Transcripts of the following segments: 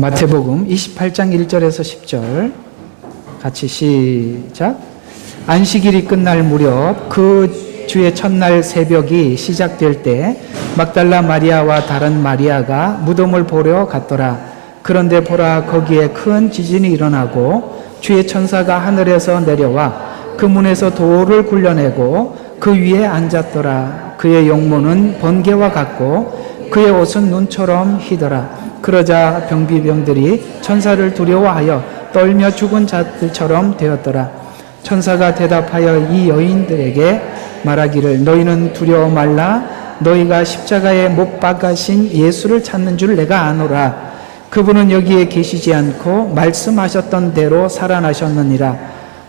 마태복음 28장 1절에서 10절 같이 시작. 안식일이 끝날 무렵 그 주의 첫날 새벽이 시작될 때 막달라 마리아와 다른 마리아가 무덤을 보러 갔더라. 그런데 보라, 거기에 큰 지진이 일어나고 주의 천사가 하늘에서 내려와 그 문에서 돌을 굴려내고 그 위에 앉았더라. 그의 용모는 번개와 같고 그의 옷은 눈처럼 희더라. 그러자 병비병들이 천사를 두려워하여 떨며 죽은 자들처럼 되었더라. 천사가 대답하여 이 여인들에게 말하기를, 너희는 두려워 말라. 너희가 십자가에 못 박으신 예수를 찾는 줄 내가 아노라. 그분은 여기에 계시지 않고 말씀하셨던 대로 살아나셨느니라.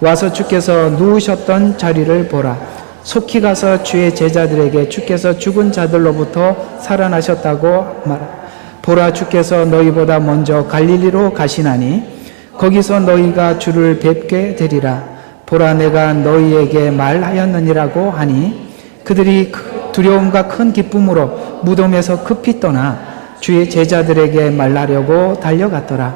와서 주께서 누우셨던 자리를 보라. 속히 가서 주의 제자들에게 주께서 죽은 자들로부터 살아나셨다고 말하라. 보라, 주께서 너희보다 먼저 갈릴리로 가시나니 거기서 너희가 주를 뵙게 되리라. 보라, 내가 너희에게 말하였느니라고 하니 그들이 두려움과 큰 기쁨으로 무덤에서 급히 떠나 주의 제자들에게 말하려고 달려갔더라.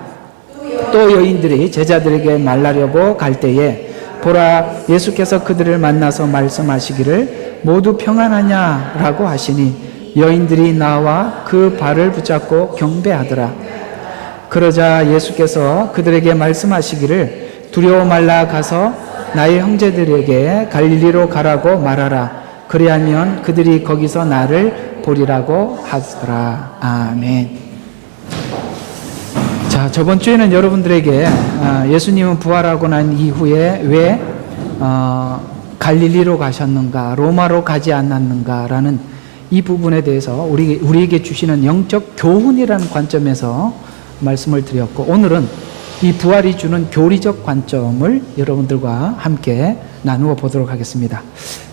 또 여인들이 제자들에게 말하려고 갈 때에 보라, 예수께서 그들을 만나서 말씀하시기를 모두 평안하냐라고 하시니 여인들이 나와 그 발을 붙잡고 경배하더라. 그러자 예수께서 그들에게 말씀하시기를 두려워 말라. 가서 나의 형제들에게 갈릴리로 가라고 말하라. 그리하면 그들이 거기서 나를 보리라고 하더라. 아멘. 자, 저번 주에는 여러분들에게 예수님은 부활하고 난 이후에 왜 갈릴리로 가셨는가, 로마로 가지 않았는가라는 이 부분에 대해서 우리에게 주시는 영적 교훈이라는 관점에서 말씀을 드렸고, 오늘은 이 부활이 주는 교리적 관점을 여러분들과 함께 나누어 보도록 하겠습니다.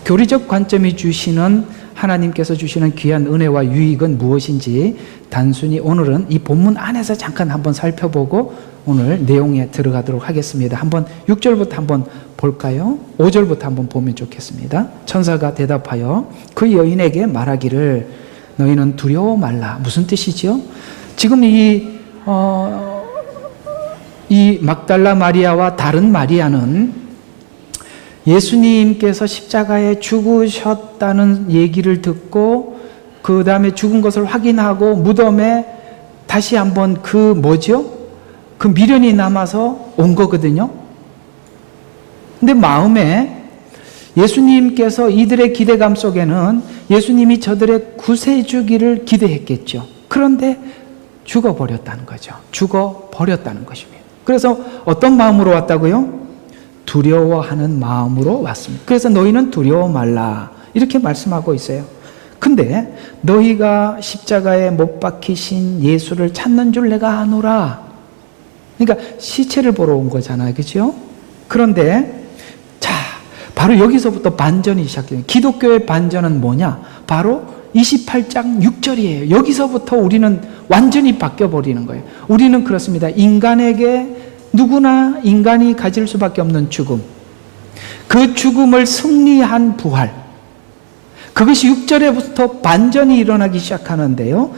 교리적 관점이 주시는, 하나님께서 주시는 귀한 은혜와 유익은 무엇인지 단순히 오늘은 이 본문 안에서 잠깐 한번 살펴보고 오늘 내용에 들어가도록 하겠습니다. 한번 6절부터 한번 볼까요? 5절부터 한번 보면 좋겠습니다. 천사가 대답하여 그 여인에게 말하기를 너희는 두려워 말라. 무슨 뜻이지요? 지금 이 막달라 마리아와 다른 마리아는 예수님께서 십자가에 죽으셨다는 얘기를 듣고 그 다음에 죽은 것을 확인하고 무덤에 다시 한번 그 미련이 남아서 온 거거든요. 근데 마음에 예수님께서 이들의 기대감 속에는 예수님이 저들의 구세주기를 기대했겠죠. 그런데 죽어버렸다는 거죠. 죽어버렸다는 것입니다. 그래서 어떤 마음으로 왔다고요? 두려워하는 마음으로 왔습니다. 그래서 너희는 두려워 말라 이렇게 말씀하고 있어요. 근데 너희가 십자가에 못 박히신 예수를 찾는 줄 내가 아노라. 그러니까 시체를 보러 온 거잖아요. 그렇죠? 그런데 자, 바로 여기서부터 반전이 시작돼요. 기독교의 반전은 뭐냐? 바로 28장 6절이에요. 여기서부터 우리는 완전히 바뀌어버리는 거예요. 우리는 그렇습니다. 누구나 인간이 가질 수밖에 없는 죽음, 그 죽음을 승리한 부활, 그것이 6절에부터 반전이 일어나기 시작하는데요.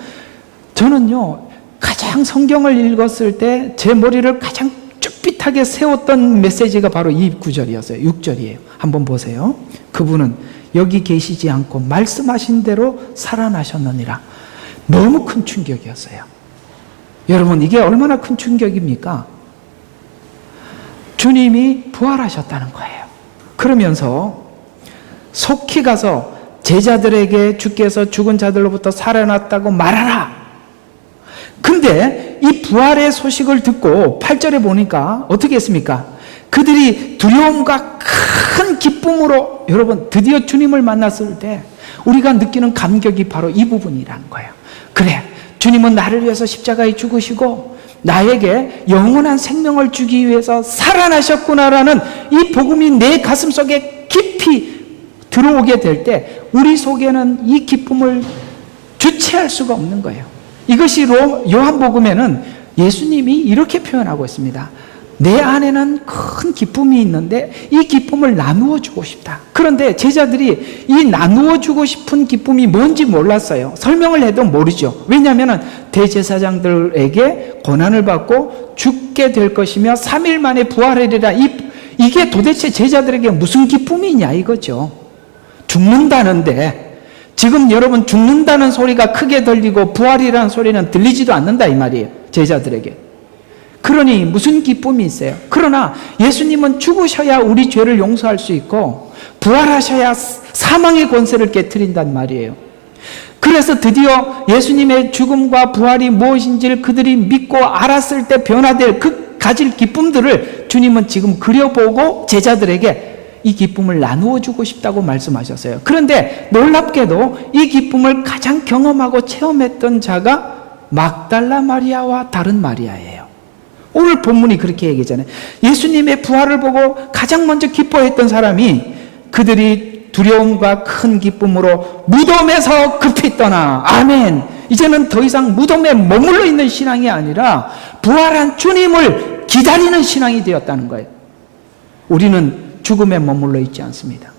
저는요, 가장 성경을 읽었을 때 제 머리를 가장 쭈삣하게 세웠던 메시지가 바로 이 구절이었어요. 6절이에요. 한번 보세요. 그분은 여기 계시지 않고 말씀하신 대로 살아나셨느니라. 너무 큰 충격이었어요. 여러분, 이게 얼마나 큰 충격입니까? 주님이 부활하셨다는 거예요. 그러면서 속히 가서 제자들에게 주께서 죽은 자들로부터 살아났다고 말하라. 근데 이 부활의 소식을 듣고 8절에 보니까 어떻게 했습니까? 그들이 두려움과 큰 기쁨으로, 여러분, 드디어 주님을 만났을 때 우리가 느끼는 감격이 바로 이 부분이라는 거예요. 그래, 주님은 나를 위해서 십자가에 죽으시고 나에게 영원한 생명을 주기 위해서 살아나셨구나라는 이 복음이 내 가슴 속에 깊이 들어오게 될 때 우리 속에는 이 기쁨을 주체할 수가 없는 거예요. 이것이 요한복음에는 예수님이 이렇게 표현하고 있습니다. 내 안에는 큰 기쁨이 있는데 이 기쁨을 나누어 주고 싶다. 그런데 제자들이 이 나누어 주고 싶은 기쁨이 뭔지 몰랐어요. 설명을 해도 모르죠. 왜냐하면 대제사장들에게 고난을 받고 죽게 될 것이며 3일 만에 부활하리라. 이게 도대체 제자들에게 무슨 기쁨이냐 이거죠. 죽는다는데 지금 여러분 죽는다는 소리가 크게 들리고 부활이라는 소리는 들리지도 않는다 이 말이에요. 제자들에게. 그러니 무슨 기쁨이 있어요? 그러나 예수님은 죽으셔야 우리 죄를 용서할 수 있고 부활하셔야 사망의 권세를 깨트린단 말이에요. 그래서 드디어 예수님의 죽음과 부활이 무엇인지를 그들이 믿고 알았을 때 변화될 그 가질 기쁨들을 주님은 지금 그려보고 제자들에게 이 기쁨을 나누어 주고 싶다고 말씀하셨어요. 그런데 놀랍게도 이 기쁨을 가장 경험하고 체험했던 자가 막달라 마리아와 다른 마리아예요. 오늘 본문이 그렇게 얘기하잖아요. 예수님의 부활을 보고 가장 먼저 기뻐했던 사람이 그들이 두려움과 큰 기쁨으로 무덤에서 급히 떠나, 아멘, 이제는 더 이상 무덤에 머물러 있는 신앙이 아니라 부활한 주님을 기다리는 신앙이 되었다는 거예요. 우리는 죽음에 머물러 있지 않습니다.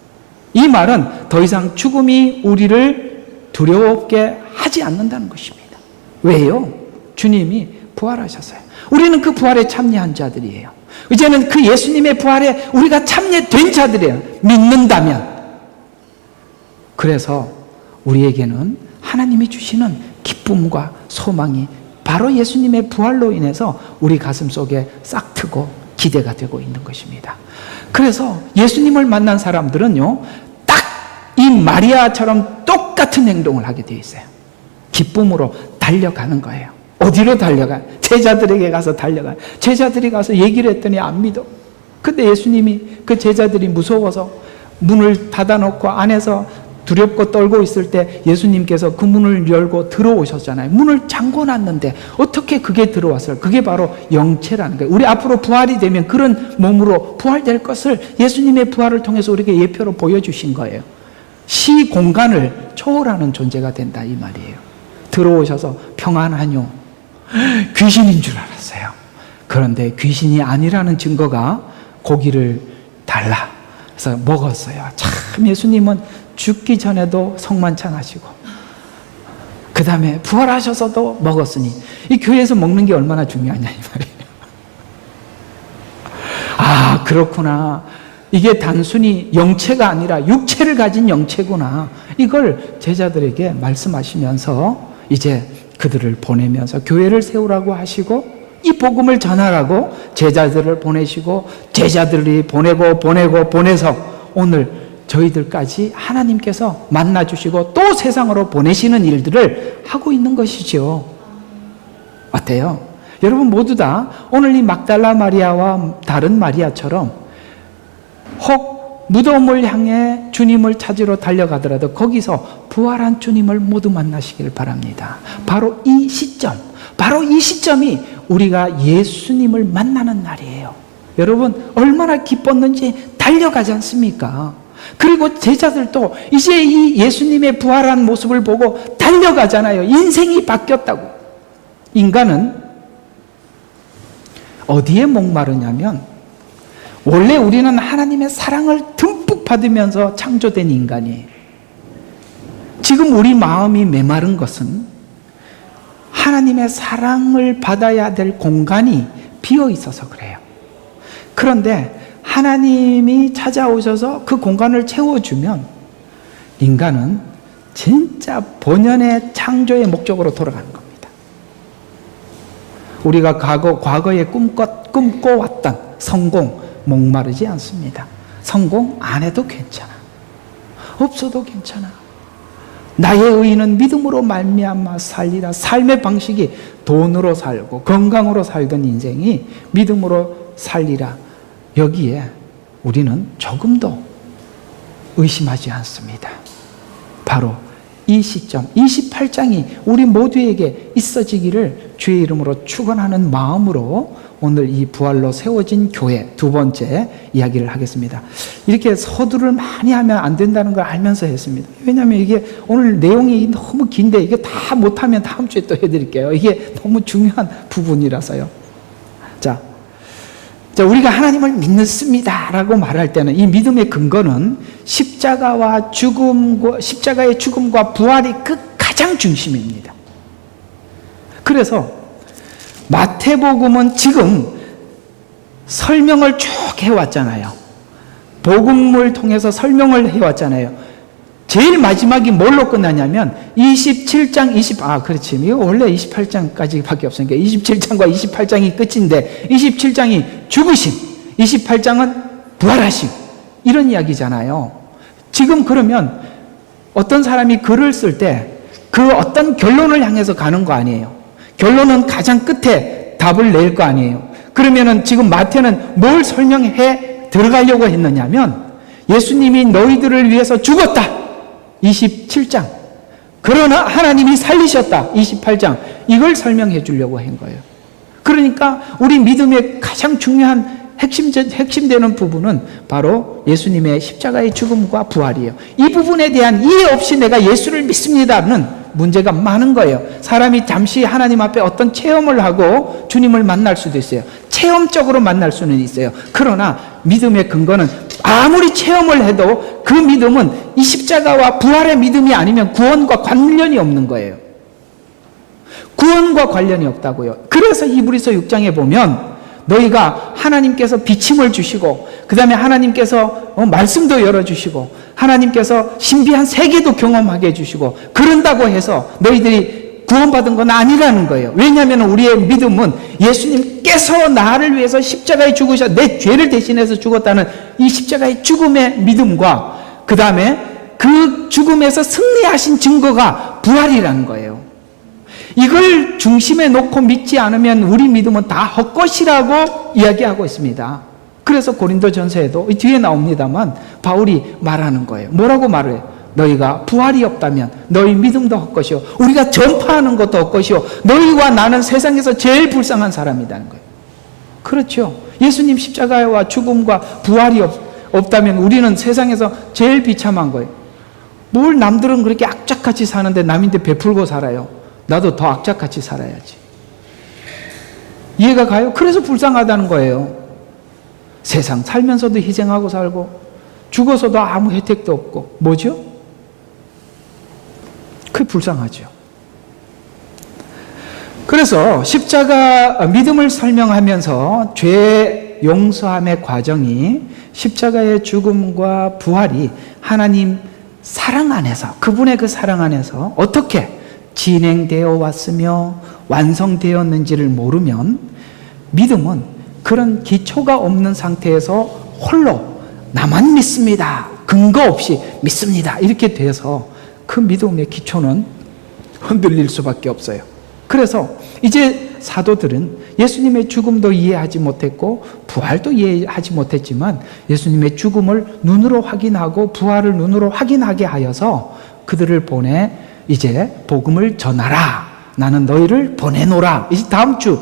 이 말은 더 이상 죽음이 우리를 두려웠게 하지 않는다는 것입니다. 왜요? 주님이 부활하셨어요. 우리는 그 부활에 참여한 자들이에요. 이제는 그 예수님의 부활에 우리가 참여된 자들이에요. 믿는다면. 그래서 우리에게는 하나님이 주시는 기쁨과 소망이 바로 예수님의 부활로 인해서 우리 가슴 속에 싹 트고 기대가 되고 있는 것입니다. 그래서 예수님을 만난 사람들은요, 딱 이 마리아처럼 똑같은 행동을 하게 되어 있어요. 기쁨으로 달려가는 거예요. 어디로 달려가요? 제자들에게 가서 달려가요. 제자들이 가서 얘기를 했더니 안 믿어. 근데 예수님이 그 제자들이 무서워서 문을 닫아놓고 안에서 두렵고 떨고 있을 때 예수님께서 그 문을 열고 들어오셨잖아요. 문을 잠궈놨는데 어떻게 그게 들어왔어요? 그게 바로 영체라는 거예요. 우리 앞으로 부활이 되면 그런 몸으로 부활될 것을 예수님의 부활을 통해서 우리에게 예표로 보여주신 거예요. 시 공간을 초월하는 존재가 된다 이 말이에요. 들어오셔서 평안하뇨. 귀신인 줄 알았어요. 그런데 귀신이 아니라는 증거가 고기를 달라. 그래서 먹었어요. 참 예수님은 죽기 전에도 성만찬하시고 그 다음에 부활하셔서도 먹었으니 이 교회에서 먹는 게 얼마나 중요하냐 이 말이에요. 아 그렇구나. 이게 단순히 영체가 아니라 육체를 가진 영체구나. 이걸 제자들에게 말씀하시면서 이제 그들을 보내면서 교회를 세우라고 하시고 이 복음을 전하라고 제자들을 보내시고 제자들이 보내서 오늘 저희들까지 하나님께서 만나주시고 또 세상으로 보내시는 일들을 하고 있는 것이죠. 어때요? 여러분 모두 다 오늘 이 막달라 마리아와 다른 마리아처럼 혹 무덤을 향해 주님을 찾으러 달려가더라도 거기서 부활한 주님을 모두 만나시길 바랍니다. 바로 이 시점이 우리가 예수님을 만나는 날이에요. 여러분 얼마나 기뻤는지 달려가지 않습니까? 그리고 제자들도 이제 이 예수님의 부활한 모습을 보고 달려가잖아요. 인생이 바뀌었다고. 인간은 어디에 목마르냐면 원래 우리는 하나님의 사랑을 듬뿍 받으면서 창조된 인간이에요. 지금 우리 마음이 메마른 것은 하나님의 사랑을 받아야 될 공간이 비어 있어서 그래요. 그런데 하나님이 찾아오셔서 그 공간을 채워주면 인간은 진짜 본연의 창조의 목적으로 돌아가는 겁니다. 우리가 과거에 꿈꿔왔던 성공, 목마르지 않습니다. 성공 안 해도 괜찮아. 없어도 괜찮아. 나의 의인은 믿음으로 말미암아 살리라. 삶의 방식이 돈으로 살고 건강으로 살던 인생이 믿음으로 살리라. 여기에 우리는 조금도 의심하지 않습니다. 바로 이 시점 28장이 우리 모두에게 있어지기를 주의 이름으로 축원하는 마음으로 오늘 이 부활로 세워진 교회 두 번째 이야기를 하겠습니다. 이렇게 서두를 많이 하면 안 된다는 걸 알면서 했습니다. 왜냐하면 이게 오늘 내용이 너무 긴데 이게 다 못하면 다음 주에 또 해드릴게요. 이게 너무 중요한 부분이라서요. 자, 자, 우리가 하나님을 믿습니다라고 말할 때는 이 믿음의 근거는 십자가의 죽음과 부활이 그 가장 중심입니다. 그래서 마태복음은 지금 설명을 쭉 해왔잖아요. 복음을 통해서 설명을 해왔잖아요. 제일 마지막이 뭘로 끝나냐면 27장 그렇지. 이거 원래 28장까지밖에 없으니까 27장과 28장이 끝인데 27장이 죽으심, 28장은 부활하심, 이런 이야기잖아요. 지금 그러면 어떤 사람이 글을 쓸 때 그 어떤 결론을 향해서 가는 거 아니에요. 결론은 가장 끝에 답을 낼 거 아니에요. 그러면은 지금 마태는 뭘 설명해 들어가려고 했느냐면 예수님이 너희들을 위해서 죽었다, 27장. 그러나 하나님이 살리셨다, 28장. 이걸 설명해 주려고 한 거예요. 그러니까 우리 믿음의 가장 중요한 핵심되는 부분은 바로 예수님의 십자가의 죽음과 부활이에요. 이 부분에 대한 이해 없이 내가 예수를 믿습니다는 문제가 많은 거예요. 사람이 잠시 하나님 앞에 어떤 체험을 하고 주님을 만날 수도 있어요. 체험적으로 만날 수는 있어요. 그러나 믿음의 근거는 아무리 체험을 해도 그 믿음은 이 십자가와 부활의 믿음이 아니면 구원과 관련이 없는 거예요. 구원과 관련이 없다고요. 그래서 히브리서 6장에 보면 너희가 하나님께서 비침을 주시고 그 다음에 하나님께서 말씀도 열어주시고 하나님께서 신비한 세계도 경험하게 해주시고 그런다고 해서 너희들이 구원받은 건 아니라는 거예요. 왜냐하면 우리의 믿음은 예수님께서 나를 위해서 십자가에 죽으셔 내 죄를 대신해서 죽었다는 이 십자가의 죽음의 믿음과 그 다음에 그 죽음에서 승리하신 증거가 부활이라는 거예요. 이걸 중심에 놓고 믿지 않으면 우리 믿음은 다 헛것이라고 이야기하고 있습니다. 그래서 고린도전서에도 뒤에 나옵니다만 바울이 말하는 거예요. 뭐라고 말해요? 너희가 부활이 없다면 너희 믿음도 헛것이요 우리가 전파하는 것도 헛것이요 너희와 나는 세상에서 제일 불쌍한 사람이라는 거예요. 그렇죠. 예수님 십자가와 죽음과 부활이 없다면 우리는 세상에서 제일 비참한 거예요. 뭘 남들은 그렇게 악착같이 사는데 남인데 베풀고 살아요. 나도 더 악착같이 살아야지. 이해가 가요? 그래서 불쌍하다는 거예요. 세상 살면서도 희생하고 살고 죽어서도 아무 혜택도 없고 뭐죠? 그게 불쌍하죠. 그래서 십자가 믿음을 설명하면서 죄 용서함의 과정이 십자가의 죽음과 부활이 하나님 사랑 안에서 그분의 그 사랑 안에서 어떻게 진행되어 왔으며 완성되었는지를 모르면 믿음은 그런 기초가 없는 상태에서 홀로 나만 믿습니다, 근거 없이 믿습니다 이렇게 돼서 그 믿음의 기초는 흔들릴 수밖에 없어요. 그래서 이제 사도들은 예수님의 죽음도 이해하지 못했고 부활도 이해하지 못했지만 예수님의 죽음을 눈으로 확인하고 부활을 눈으로 확인하게 하여서 그들을 보내 이제 복음을 전하라. 나는 너희를 보내노라. 이제 다음 주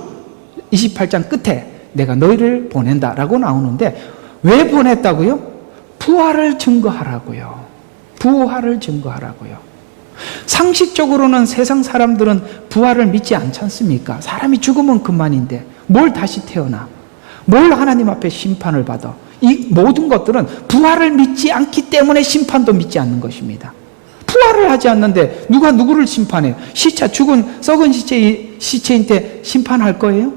28장 끝에 내가 너희를 보낸다라고 나오는데 왜 보냈다고요? 부활을 증거하라고요. 부활을 증거하라고요. 상식적으로는 세상 사람들은 부활을 믿지 않지 않습니까? 사람이 죽으면 그만인데 뭘 다시 태어나? 뭘 하나님 앞에 심판을 받아? 이 모든 것들은 부활을 믿지 않기 때문에 심판도 믿지 않는 것입니다. 부활을 하지 않는데 누가 누구를 심판해요? 죽은 썩은 시체인데 심판할 거예요?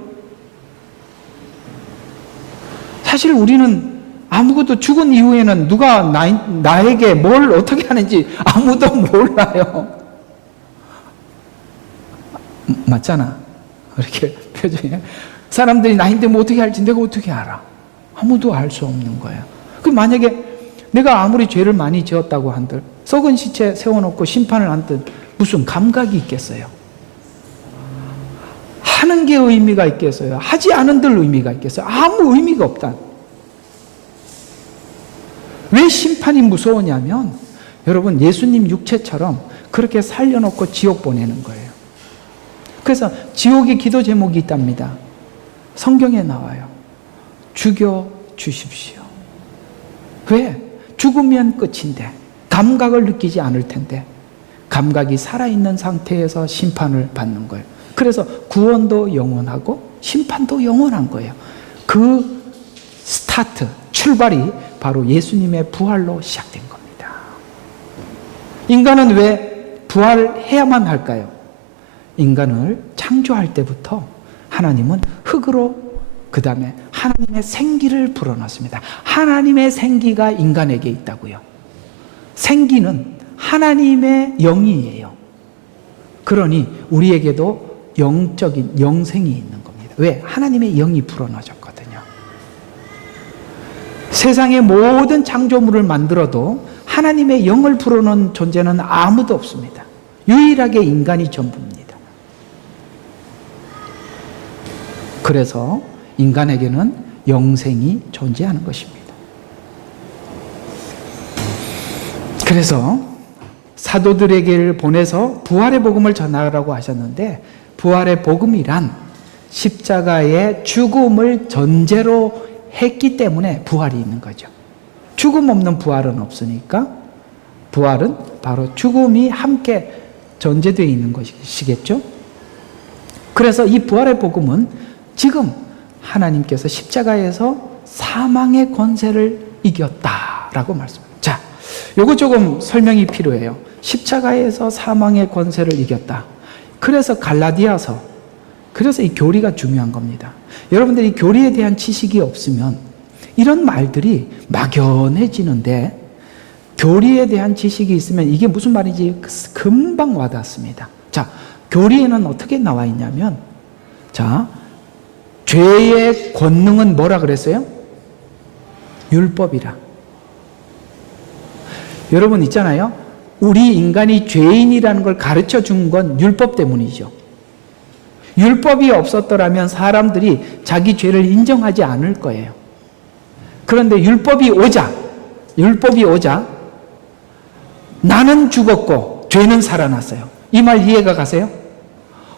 사실 우리는 아무것도 죽은 이후에는 누가 나에게 뭘 어떻게 하는지 아무도 몰라요. 맞잖아. 이렇게 표정이. 사람들이 나인데 뭐 어떻게 할지 내가 어떻게 알아? 아무도 알 수 없는 거예요. 그 만약에 내가 아무리 죄를 많이 지었다고 한들 썩은 시체 세워놓고 심판을 한들 무슨 감각이 있겠어요? 하는 게 의미가 있겠어요? 하지 않은들 의미가 있겠어요? 아무 의미가 없다. 왜 심판이 무서우냐면 여러분 예수님 육체처럼 그렇게 살려놓고 지옥 보내는 거예요. 그래서 지옥의 기도 제목이 있답니다. 성경에 나와요. 죽여 주십시오. 왜? 죽으면 끝인데 감각을 느끼지 않을 텐데 감각이 살아있는 상태에서 심판을 받는 거예요. 그래서 구원도 영원하고 심판도 영원한 거예요. 그 스타트, 출발이 바로 예수님의 부활로 시작된 겁니다. 인간은 왜 부활해야만 할까요? 인간을 창조할 때부터 하나님은 흙으로 그 다음에 하나님의 생기를 불어넣습니다. 하나님의 생기가 인간에게 있다고요. 생기는 하나님의 영이에요. 그러니 우리에게도 영적인 영생이 있는 겁니다. 왜? 하나님의 영이 불어넣어졌거든요. 세상의 모든 창조물을 만들어도 하나님의 영을 불어넣은 존재는 아무도 없습니다. 유일하게 인간이 전부입니다. 그래서 인간에게는 영생이 존재하는 것입니다. 그래서 사도들에게 보내서 부활의 복음을 전하라고 하셨는데, 부활의 복음이란 십자가의 죽음을 전제로 했기 때문에 부활이 있는 거죠. 죽음 없는 부활은 없으니까 부활은 바로 죽음이 함께 전제되어 있는 것이겠죠. 그래서 이 부활의 복음은 지금 하나님께서 십자가에서 사망의 권세를 이겼다라고 말씀합니다. 자, 요거 조금 설명이 필요해요. 십자가에서 사망의 권세를 이겼다. 그래서 갈라디아서, 그래서 이 교리가 중요한 겁니다. 여러분들이 교리에 대한 지식이 없으면 이런 말들이 막연해지는데, 교리에 대한 지식이 있으면 이게 무슨 말인지 금방 와닿습니다. 자, 교리에는 어떻게 나와 있냐면, 자, 죄의 권능은 뭐라 그랬어요? 율법이라. 여러분 있잖아요. 우리 인간이 죄인이라는 걸 가르쳐 준 건 율법 때문이죠. 율법이 없었더라면 사람들이 자기 죄를 인정하지 않을 거예요. 그런데 율법이 오자 나는 죽었고 죄는 살아났어요. 이 말 이해가 가세요?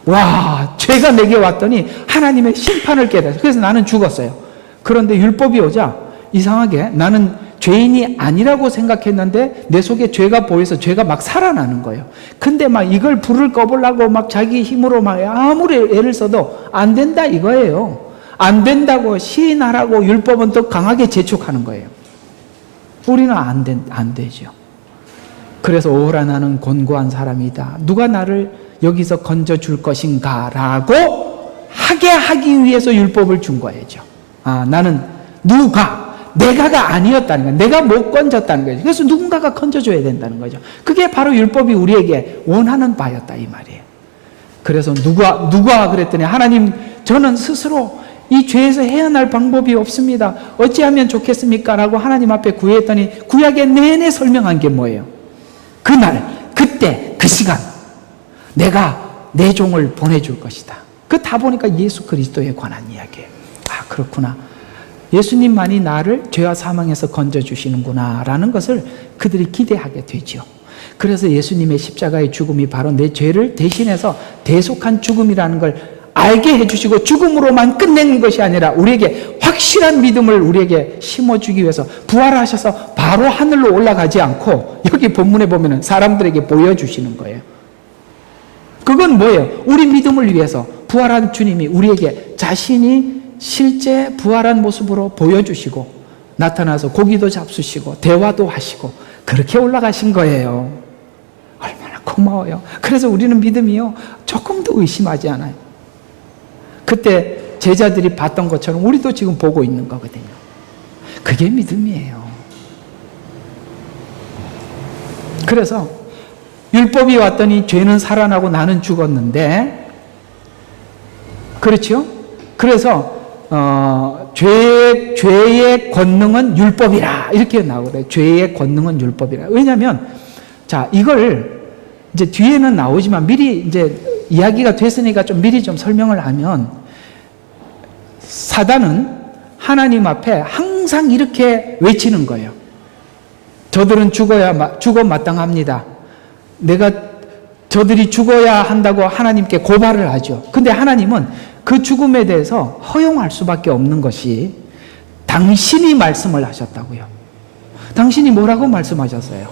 와, 죄가 내게 왔더니 하나님의 심판을 깨달았어요. 그래서 나는 죽었어요. 그런데 율법이 오자 이상하게 나는 죄인이 아니라고 생각했는데 내 속에 죄가 보여서 죄가 막 살아나는 거예요. 근데 막 이걸 불을 꺼보려고 막 자기 힘으로 막 아무리 애를 써도 안 된다 이거예요. 안 된다고 시인하라고 율법은 더 강하게 재촉하는 거예요. 우리는 안 되죠. 그래서 오호라 나는 곤고한 사람이다. 누가 나를 여기서 건져줄 것인가 라고 하게 하기 위해서 율법을 준 거예요. 나는 내가가 아니었다는 거예요. 내가 못 건졌다는 거죠. 그래서 누군가가 건져줘야 된다는 거죠. 그게 바로 율법이 우리에게 원하는 바였다 이 말이에요. 그래서 누가 그랬더니 하나님, 저는 스스로 이 죄에서 헤어날 방법이 없습니다. 어찌하면 좋겠습니까? 라고 하나님 앞에 구했더니 구약의 내내 설명한 게 뭐예요? 그날, 그때, 그 시간 내가 내 종을 보내줄 것이다. 그 다 보니까 예수 그리스도에 관한 이야기예요. 아, 그렇구나. 예수님만이 나를 죄와 사망에서 건져주시는구나 라는 것을 그들이 기대하게 되죠. 그래서 예수님의 십자가의 죽음이 바로 내 죄를 대신해서 대속한 죽음이라는 걸 알게 해주시고, 죽음으로만 끝내는 것이 아니라 우리에게 확실한 믿음을 우리에게 심어주기 위해서 부활하셔서 바로 하늘로 올라가지 않고 여기 본문에 보면 사람들에게 보여주시는 거예요. 그건 뭐예요? 우리 믿음을 위해서 부활한 주님이 우리에게 자신이 실제 부활한 모습으로 보여주시고 나타나서 고기도 잡수시고 대화도 하시고 그렇게 올라가신 거예요. 얼마나 고마워요. 그래서 우리는 믿음이요, 조금도 의심하지 않아요. 그때 제자들이 봤던 것처럼 우리도 지금 보고 있는 거거든요. 그게 믿음이에요. 그래서 율법이 왔더니 죄는 살아나고 나는 죽었는데, 그렇죠? 그래서 죄의 권능은 율법이라 이렇게 나오래요. 죄의 권능은 율법이라. 왜냐하면 자, 이걸 이제 뒤에는 나오지만 미리 이제 이야기가 됐으니까 좀 미리 좀 설명을 하면, 사단은 하나님 앞에 항상 이렇게 외치는 거예요. 저들은 죽어 마땅합니다. 저들이 죽어야 한다고 하나님께 고발을 하죠. 근데 하나님은 그 죽음에 대해서 허용할 수밖에 없는 것이 당신이 말씀을 하셨다고요. 당신이 뭐라고 말씀하셨어요?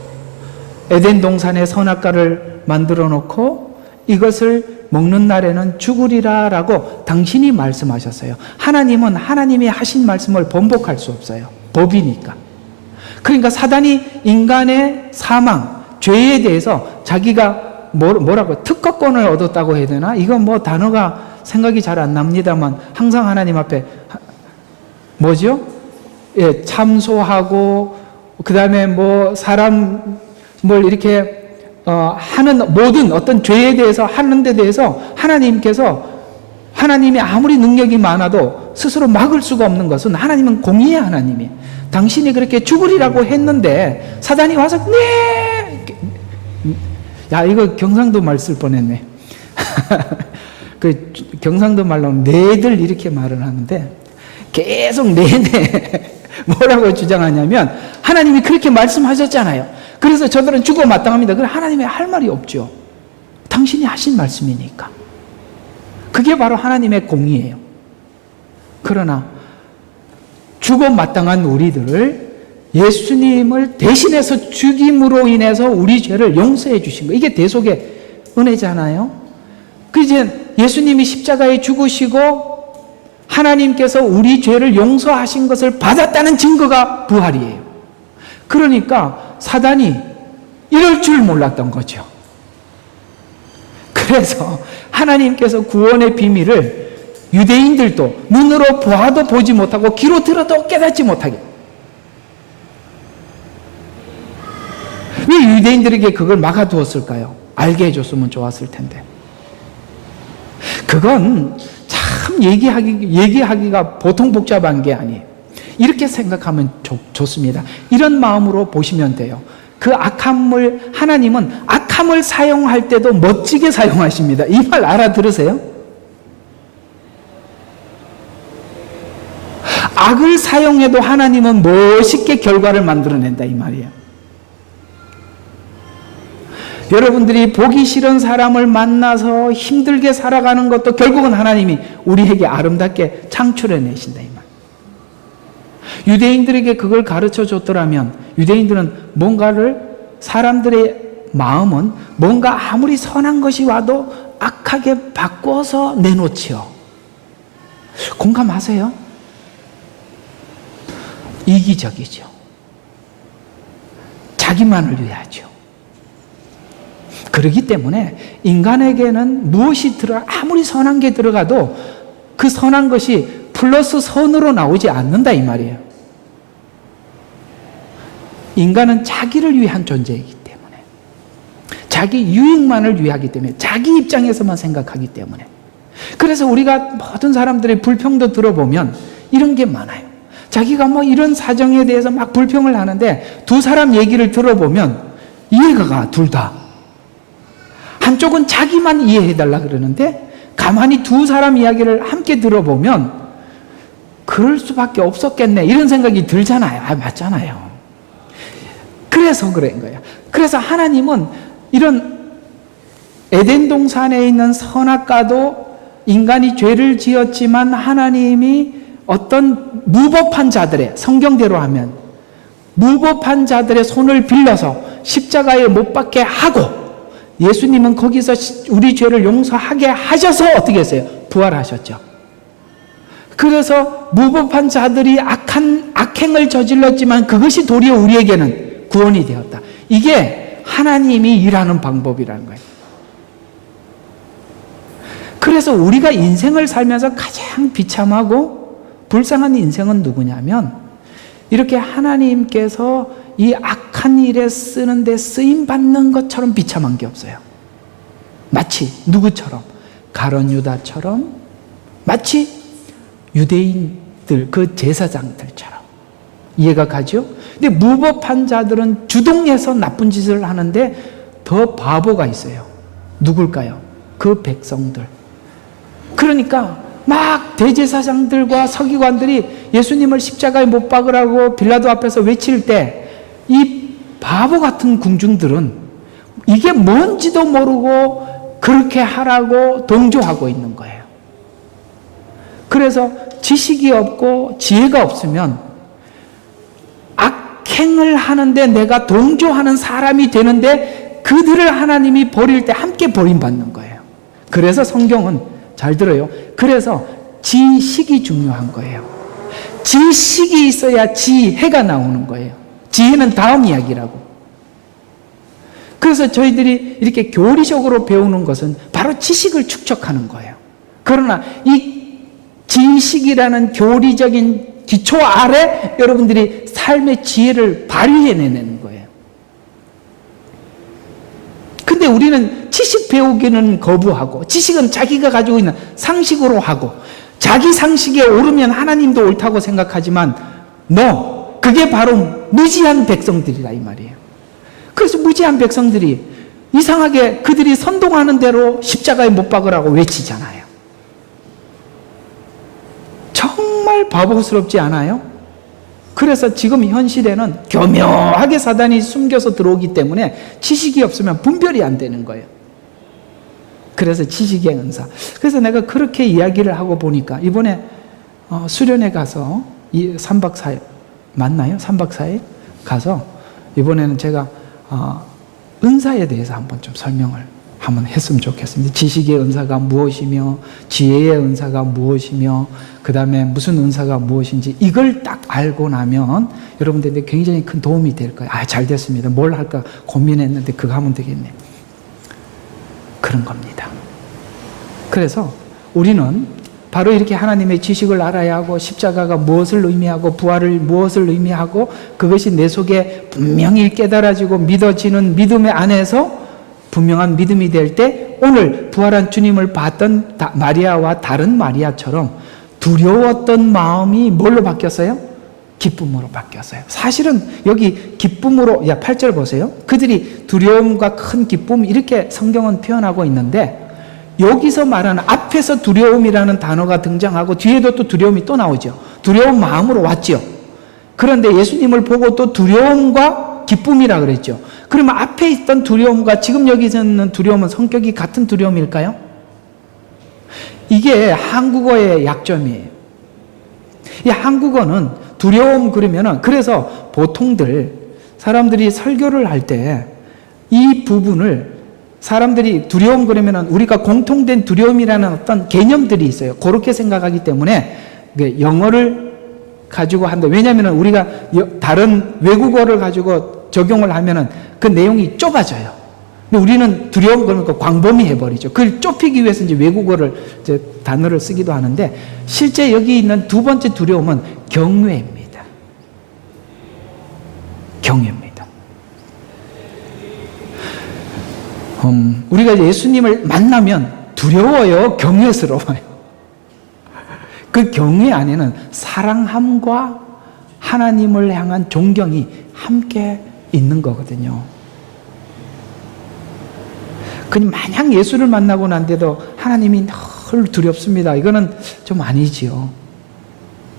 에덴 동산에 선악과를 만들어 놓고 이것을 먹는 날에는 죽으리라 라고 당신이 말씀하셨어요. 하나님은 하나님이 하신 말씀을 번복할 수 없어요. 법이니까. 그러니까 사단이 인간의 사망, 죄에 대해서 자기가 뭐라고 특허권을 얻었다고 해야 되나? 이건 뭐 단어가 생각이 잘 안 납니다만 항상 하나님 앞에 뭐죠? 예, 참소하고 그 다음에 뭐 사람 뭘 이렇게 하는 모든 어떤 죄에 대해서 하는 데 대해서 하나님이 아무리 능력이 많아도 스스로 막을 수가 없는 것은 하나님은 공의의 하나님이 당신이 그렇게 죽으리라고 했는데 사단이 와서 네! 야 이거 경상도 말 쓸 뻔했네. 그 경상도 말로 네들 이렇게 말을 하는데 계속 네네 뭐라고 주장하냐면 하나님이 그렇게 말씀하셨잖아요. 그래서 저들은 죽어 마땅합니다. 그럼 하나님이 할 말이 없죠. 당신이 하신 말씀이니까. 그게 바로 하나님의 공의예요. 그러나 죽어 마땅한 우리들을 예수님을 대신해서 죽임으로 인해서 우리 죄를 용서해 주신 거예요. 이게 대속의 은혜잖아요. 그 이제 예수님이 십자가에 죽으시고 하나님께서 우리 죄를 용서하신 것을 받았다는 증거가 부활이에요. 그러니까 사단이 이럴 줄 몰랐던 거죠. 그래서 하나님께서 구원의 비밀을 유대인들도 눈으로 보아도 보지 못하고 귀로 들어도 깨닫지 못하게. 왜 유대인들에게 그걸 막아두었을까요? 알게 해줬으면 좋았을 텐데. 그건 참 얘기하기가 보통 복잡한 게 아니에요. 이렇게 생각하면 좋습니다. 이런 마음으로 보시면 돼요. 그 악함을 하나님은 악함을 사용할 때도 멋지게 사용하십니다. 이 말 알아들으세요? 악을 사용해도 하나님은 멋있게 결과를 만들어낸다 이 말이에요. 여러분들이 보기 싫은 사람을 만나서 힘들게 살아가는 것도 결국은 하나님이 우리에게 아름답게 창출해내신다 이 말. 유대인들에게 그걸 가르쳐 줬더라면 유대인들은 사람들의 마음은 뭔가 아무리 선한 것이 와도 악하게 바꿔서 내놓지요. 공감하세요? 이기적이죠. 자기만을 위하죠. 그렇기 때문에 인간에게는 무엇이 아무리 선한 게 들어가도 그 선한 것이 플러스 선으로 나오지 않는다 이 말이에요. 인간은 자기를 위한 존재이기 때문에 자기 유익만을 위하기 때문에 자기 입장에서만 생각하기 때문에 그래서 우리가 모든 사람들의 불평도 들어보면 이런 게 많아요. 자기가 뭐 이런 사정에 대해서 막 불평을 하는데 두 사람 얘기를 들어보면 이해가 가 둘 다. 한쪽은 자기만 이해해달라 그러는데 가만히 두 사람 이야기를 함께 들어보면 그럴 수밖에 없었겠네 이런 생각이 들잖아요. 맞잖아요. 그래서 그런 거예요. 그래서 하나님은 이런 에덴 동산에 있는 선악과도 인간이 죄를 지었지만 하나님이 어떤 무법한 자들의 성경대로 하면 무법한 자들의 손을 빌려서 십자가에 못 박게 하고 예수님은 거기서 우리 죄를 용서하게 하셔서 어떻게 했어요? 부활하셨죠. 그래서 무법한 자들이 악행을 저질렀지만 그것이 도리어 우리에게는 구원이 되었다. 이게 하나님이 일하는 방법이라는 거예요. 그래서 우리가 인생을 살면서 가장 비참하고 불쌍한 인생은 누구냐면 이렇게 하나님께서 이 악한 일에 쓰는데 쓰임받는 것처럼 비참한 게 없어요. 마치 누구처럼? 가룟 유다처럼 마치 유대인들 그 제사장들처럼 이해가 가죠? 근데 무법한 자들은 주동해서 나쁜 짓을 하는데 더 바보가 있어요. 누굴까요? 그 백성들. 그러니까 막 대제사장들과 서기관들이 예수님을 십자가에 못 박으라고 빌라도 앞에서 외칠 때 이 바보 같은 궁중들은 이게 뭔지도 모르고 그렇게 하라고 동조하고 있는 거예요. 그래서 지식이 없고 지혜가 없으면 악행을 하는데 내가 동조하는 사람이 되는데 그들을 하나님이 버릴 때 함께 버림받는 거예요. 그래서 성경은 잘 들어요. 그래서 지식이 중요한 거예요. 지식이 있어야 지혜가 나오는 거예요. 지혜는 다음 이야기라고. 그래서 저희들이 이렇게 교리적으로 배우는 것은 바로 지식을 축적하는 거예요. 그러나 이 지식이라는 교리적인 기초 아래 여러분들이 삶의 지혜를 발휘해내는 거예요. 근데 우리는 지식 배우기는 거부하고, 지식은 자기가 가지고 있는 상식으로 하고, 자기 상식에 오르면 하나님도 옳다고 생각하지만 그게 바로 무지한 백성들이라 이 말이에요. 그래서 무지한 백성들이 이상하게 그들이 선동하는 대로 십자가에 못 박으라고 외치잖아요. 정말 바보스럽지 않아요? 그래서 지금 현 시대는 교묘하게 사단이 숨겨서 들어오기 때문에 지식이 없으면 분별이 안 되는 거예요. 그래서 지식의 은사. 그래서 내가 그렇게 이야기를 하고 보니까 이번에 수련회 가서 3박 4일 맞나요? 3박 4일 가서 이번에는 제가 은사에 대해서 한번 좀 설명을 한번 했으면 좋겠습니다. 지식의 은사가 무엇이며 지혜의 은사가 무엇이며 그 다음에 무슨 은사가 무엇인지 이걸 딱 알고 나면 여러분들한테 굉장히 큰 도움이 될 거예요. 잘 됐습니다. 뭘 할까 고민했는데 그거 하면 되겠네. 그런 겁니다. 그래서 우리는 바로 이렇게 하나님의 지식을 알아야 하고 십자가가 무엇을 의미하고 부활을 무엇을 의미하고 그것이 내 속에 분명히 깨달아지고 믿어지는 믿음의 안에서 분명한 믿음이 될 때 오늘 부활한 주님을 봤던 마리아와 다른 마리아처럼 두려웠던 마음이 뭘로 바뀌었어요? 기쁨으로 바뀌었어요. 사실은 여기 기쁨으로 8절 보세요. 그들이 두려움과 큰 기쁨 이렇게 성경은 표현하고 있는데 여기서 말하는 앞에서 두려움이라는 단어가 등장하고 뒤에도 또 두려움이 또 나오죠. 두려운 마음으로 왔죠. 그런데 예수님을 보고 또 두려움과 기쁨이라 그랬죠. 그러면 앞에 있던 두려움과 지금 여기서 있는 두려움은 성격이 같은 두려움일까요? 이게 한국어의 약점이에요. 이 한국어는 두려움 그러면은 그래서 보통들 사람들이 설교를 할 때 이 부분을 사람들이 두려움 그러면은 우리가 공통된 두려움이라는 어떤 개념들이 있어요. 그렇게 생각하기 때문에 영어를 가지고 한다. 왜냐하면 우리가 다른 외국어를 가지고 적용을 하면은 그 내용이 좁아져요. 근데 우리는 두려움 그러니까 광범위 해버리죠. 그걸 좁히기 위해서 이제 외국어를 이제 단어를 쓰기도 하는데 실제 여기 있는 두 번째 두려움은 경외입니다. 경외입니다. 우리가 예수님을 만나면 두려워요? 경외스러워요? 그 경외 안에는 사랑함과 하나님을 향한 존경이 함께 있는 거거든요. 그냥 마냥 예수를 만나고 난데도 하나님이 늘 두렵습니다. 이거는 좀 아니지요.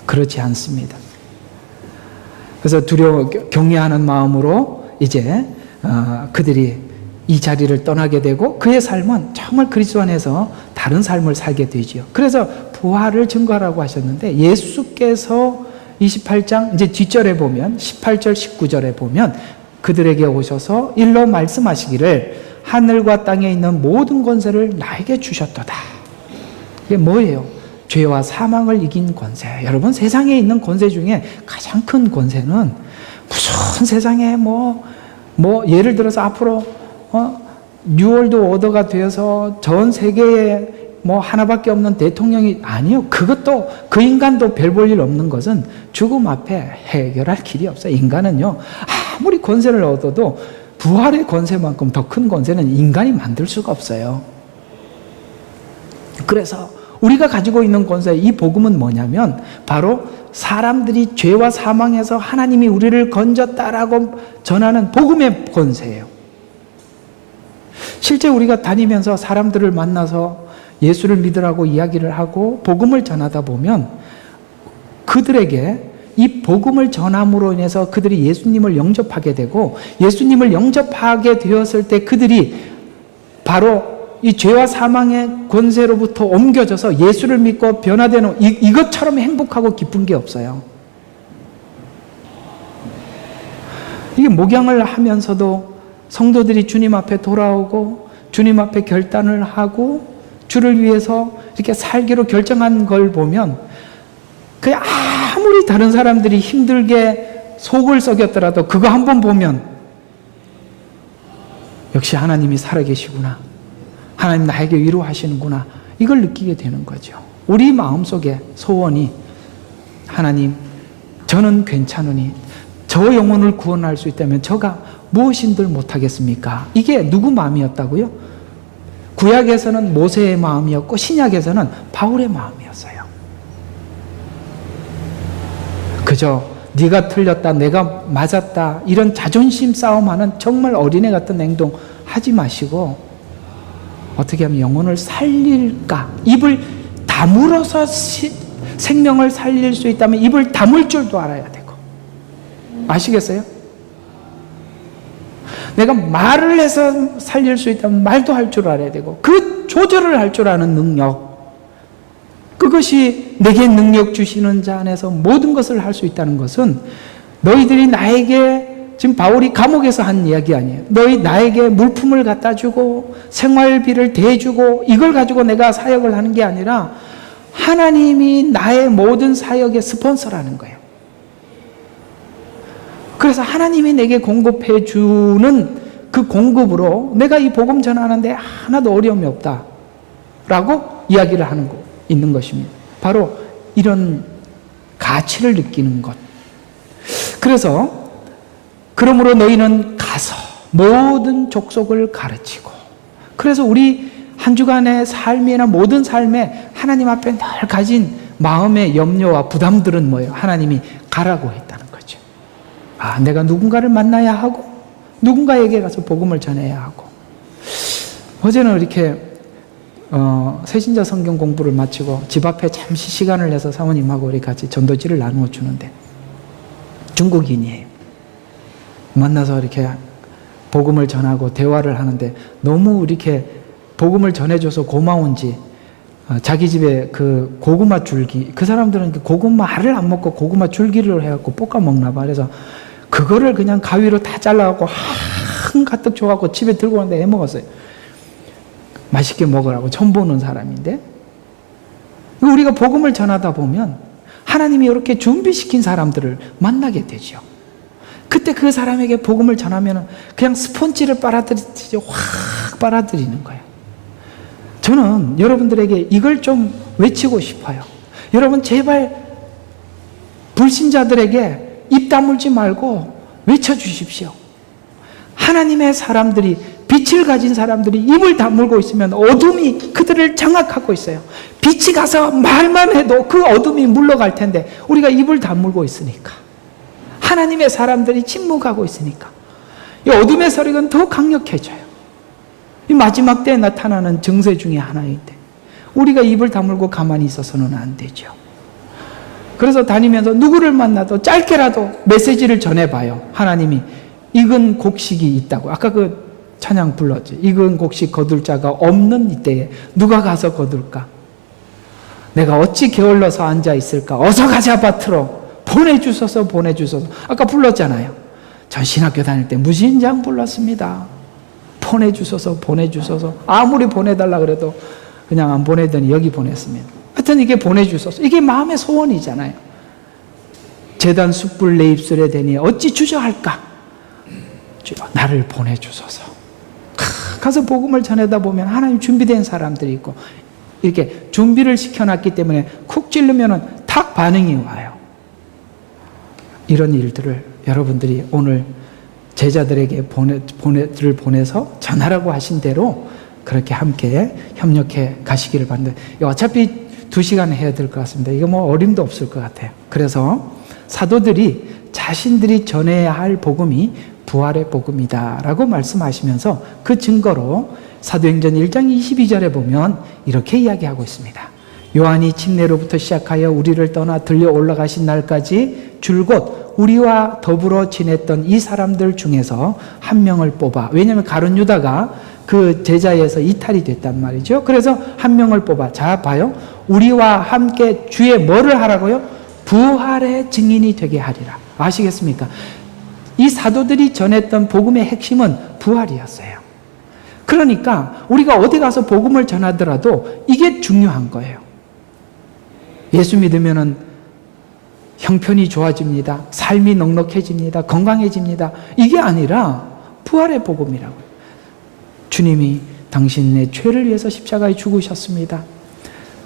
그렇지 않습니다. 그래서 경외하는 마음으로 이제 그들이 이 자리를 떠나게 되고 그의 삶은 정말 그리스도 안에서 다른 삶을 살게 되지요. 그래서 부활을 증거하라고 하셨는데 예수께서 28장 이제 뒷절에 보면 18절 19절에 보면 그들에게 오셔서 일러 말씀하시기를 하늘과 땅에 있는 모든 권세를 나에게 주셨도다. 이게 뭐예요? 죄와 사망을 이긴 권세. 여러분 세상에 있는 권세 중에 가장 큰 권세는 무슨 세상에 예를 들어서 앞으로 뉴월드 오더가 되어서 전 세계에 하나밖에 없는 대통령이 아니요. 그것도 그 인간도 별 볼 일 없는 것은 죽음 앞에 해결할 길이 없어요. 인간은요 아무리 권세를 얻어도 부활의 권세만큼 더 큰 권세는 인간이 만들 수가 없어요. 그래서 우리가 가지고 있는 권세, 이 복음은 뭐냐면 바로 사람들이 죄와 사망에서 하나님이 우리를 건졌다라고 전하는 복음의 권세예요. 실제 우리가 다니면서 사람들을 만나서 예수를 믿으라고 이야기를 하고 복음을 전하다 보면 그들에게 이 복음을 전함으로 인해서 그들이 예수님을 영접하게 되고 예수님을 영접하게 되었을 때 그들이 바로 이 죄와 사망의 권세로부터 옮겨져서 예수를 믿고 변화되는 이것처럼 행복하고 기쁜 게 없어요. 이게 목양을 하면서도 성도들이 주님 앞에 돌아오고 주님 앞에 결단을 하고 주를 위해서 이렇게 살기로 결정한 걸 보면 그 아무리 다른 사람들이 힘들게 속을 썩였더라도 그거 한번 보면 역시 하나님이 살아계시구나. 하나님 나에게 위로하시는구나. 이걸 느끼게 되는 거죠. 우리 마음속에 소원이 하나님 저는 괜찮으니 저 영혼을 구원할 수 있다면 저가 무엇인들 못하겠습니까? 이게 누구 마음이었다고요? 구약에서는 모세의 마음이었고 신약에서는 바울의 마음이었어요. 그저 네가 틀렸다 내가 맞았다 이런 자존심 싸움하는 정말 어린애 같은 행동 하지 마시고 어떻게 하면 영혼을 살릴까? 입을 다물어서 생명을 살릴 수 있다면 입을 다물 줄도 알아야 되고 아시겠어요? 내가 말을 해서 살릴 수 있다면 말도 할 줄 알아야 되고 그 조절을 할 줄 아는 능력 그것이 내게 능력 주시는 자 안에서 모든 것을 할 수 있다는 것은 너희들이 나에게 지금 바울이 감옥에서 한 이야기 아니에요. 나에게 물품을 갖다 주고 생활비를 대주고 이걸 가지고 내가 사역을 하는 게 아니라 하나님이 나의 모든 사역의 스폰서라는 거예요. 그래서 하나님이 내게 공급해 주는 그 공급으로 내가 이 복음 전하는데 하나도 어려움이 없다라고 이야기를 하는 거 있는 것입니다. 바로 이런 가치를 느끼는 것. 그래서 그러므로 너희는 가서 모든 족속을 가르치고 그래서 우리 한 주간의 삶이나 모든 삶에 하나님 앞에 늘 가진 마음의 염려와 부담들은 뭐예요? 하나님이 가라고 했다는 거죠. 내가 누군가를 만나야 하고 누군가에게 가서 복음을 전해야 하고 어제는 이렇게 새신자 성경 공부를 마치고 집 앞에 잠시 시간을 내서 사모님하고 우리 같이 전도지를 나누어 주는데 중국인이에요. 만나서 이렇게 복음을 전하고 대화를 하는데 너무 이렇게 복음을 전해줘서 고마운지 자기 집에 그 고구마 줄기 그 사람들은 고구마를 안 먹고 고구마 줄기를 해갖고 볶아 먹나 봐. 그래서 그거를 그냥 가위로 다 잘라갖고 한가득 줘갖고 집에 들고 왔는데 해 먹었어요. 맛있게 먹으라고 처음 보는 사람인데 우리가 복음을 전하다 보면 하나님이 이렇게 준비시킨 사람들을 만나게 되죠. 그때 그 사람에게 복음을 전하면 그냥 스폰지를 빨아들이지 확 빨아들이는 거예요. 저는 여러분들에게 이걸 좀 외치고 싶어요. 여러분 제발 불신자들에게 입 다물지 말고 외쳐주십시오. 하나님의 사람들이 빛을 가진 사람들이 입을 다물고 있으면 어둠이 그들을 장악하고 있어요. 빛이 가서 말만 해도 그 어둠이 물러갈 텐데 우리가 입을 다물고 있으니까 하나님의 사람들이 침묵하고 있으니까 이 어둠의 세력은 더 강력해져요. 이 마지막 때에 나타나는 증세 중에 하나인데 우리가 입을 다물고 가만히 있어서는 안 되죠. 그래서 다니면서 누구를 만나도 짧게라도 메시지를 전해봐요. 하나님이 익은 곡식이 있다고. 아까 그 찬양 불렀지. 익은 곡식 거둘 자가 없는 이때에 누가 가서 거둘까? 내가 어찌 게을러서 앉아 있을까? 어서 가자 밭으로. 보내주소서 보내주소서. 아까 불렀잖아요. 전 신학교 다닐 때 무진장 불렀습니다. 보내주소서 보내주소서. 아무리 보내달라 그래도 그냥 안 보내더니 여기 보냈습니다. 하여튼 이게 보내주소서. 이게 마음의 소원이잖아요. 제단 숯불 내 입술에 대니 어찌 주저할까? 나를 보내주소서. 가서 복음을 전하다 보면 하나님 준비된 사람들이 있고 이렇게 준비를 시켜놨기 때문에 쿡 찌르면은 탁 반응이 와요. 이런 일들을 여러분들이 오늘 제자들에게 보내서 전하라고 하신 대로 그렇게 함께 협력해 가시기를 바랍니다. 어차피 2시간 해야 될 것 같습니다. 이거 뭐 어림도 없을 것 같아요. 그래서 사도들이 자신들이 전해야 할 복음이 부활의 복음이다라고 말씀하시면서 그 증거로 사도행전 1장 22절에 보면 이렇게 이야기하고 있습니다. 요한이 침례로부터 시작하여 우리를 떠나 들려 올라가신 날까지 줄곧 우리와 더불어 지냈던 이 사람들 중에서 한 명을 뽑아. 왜냐하면 가룟 유다가 그 제자에서 이탈이 됐단 말이죠. 그래서 한 명을 뽑아. 자, 봐요. 우리와 함께 주의 뭐를 하라고요? 부활의 증인이 되게 하리라. 아시겠습니까? 이 사도들이 전했던 복음의 핵심은 부활이었어요. 그러니까 우리가 어디 가서 복음을 전하더라도 이게 중요한 거예요. 예수 믿으면은 형편이 좋아집니다. 삶이 넉넉해집니다. 건강해집니다. 이게 아니라 부활의 복음이라고요. 주님이 당신의 죄를 위해서 십자가에 죽으셨습니다.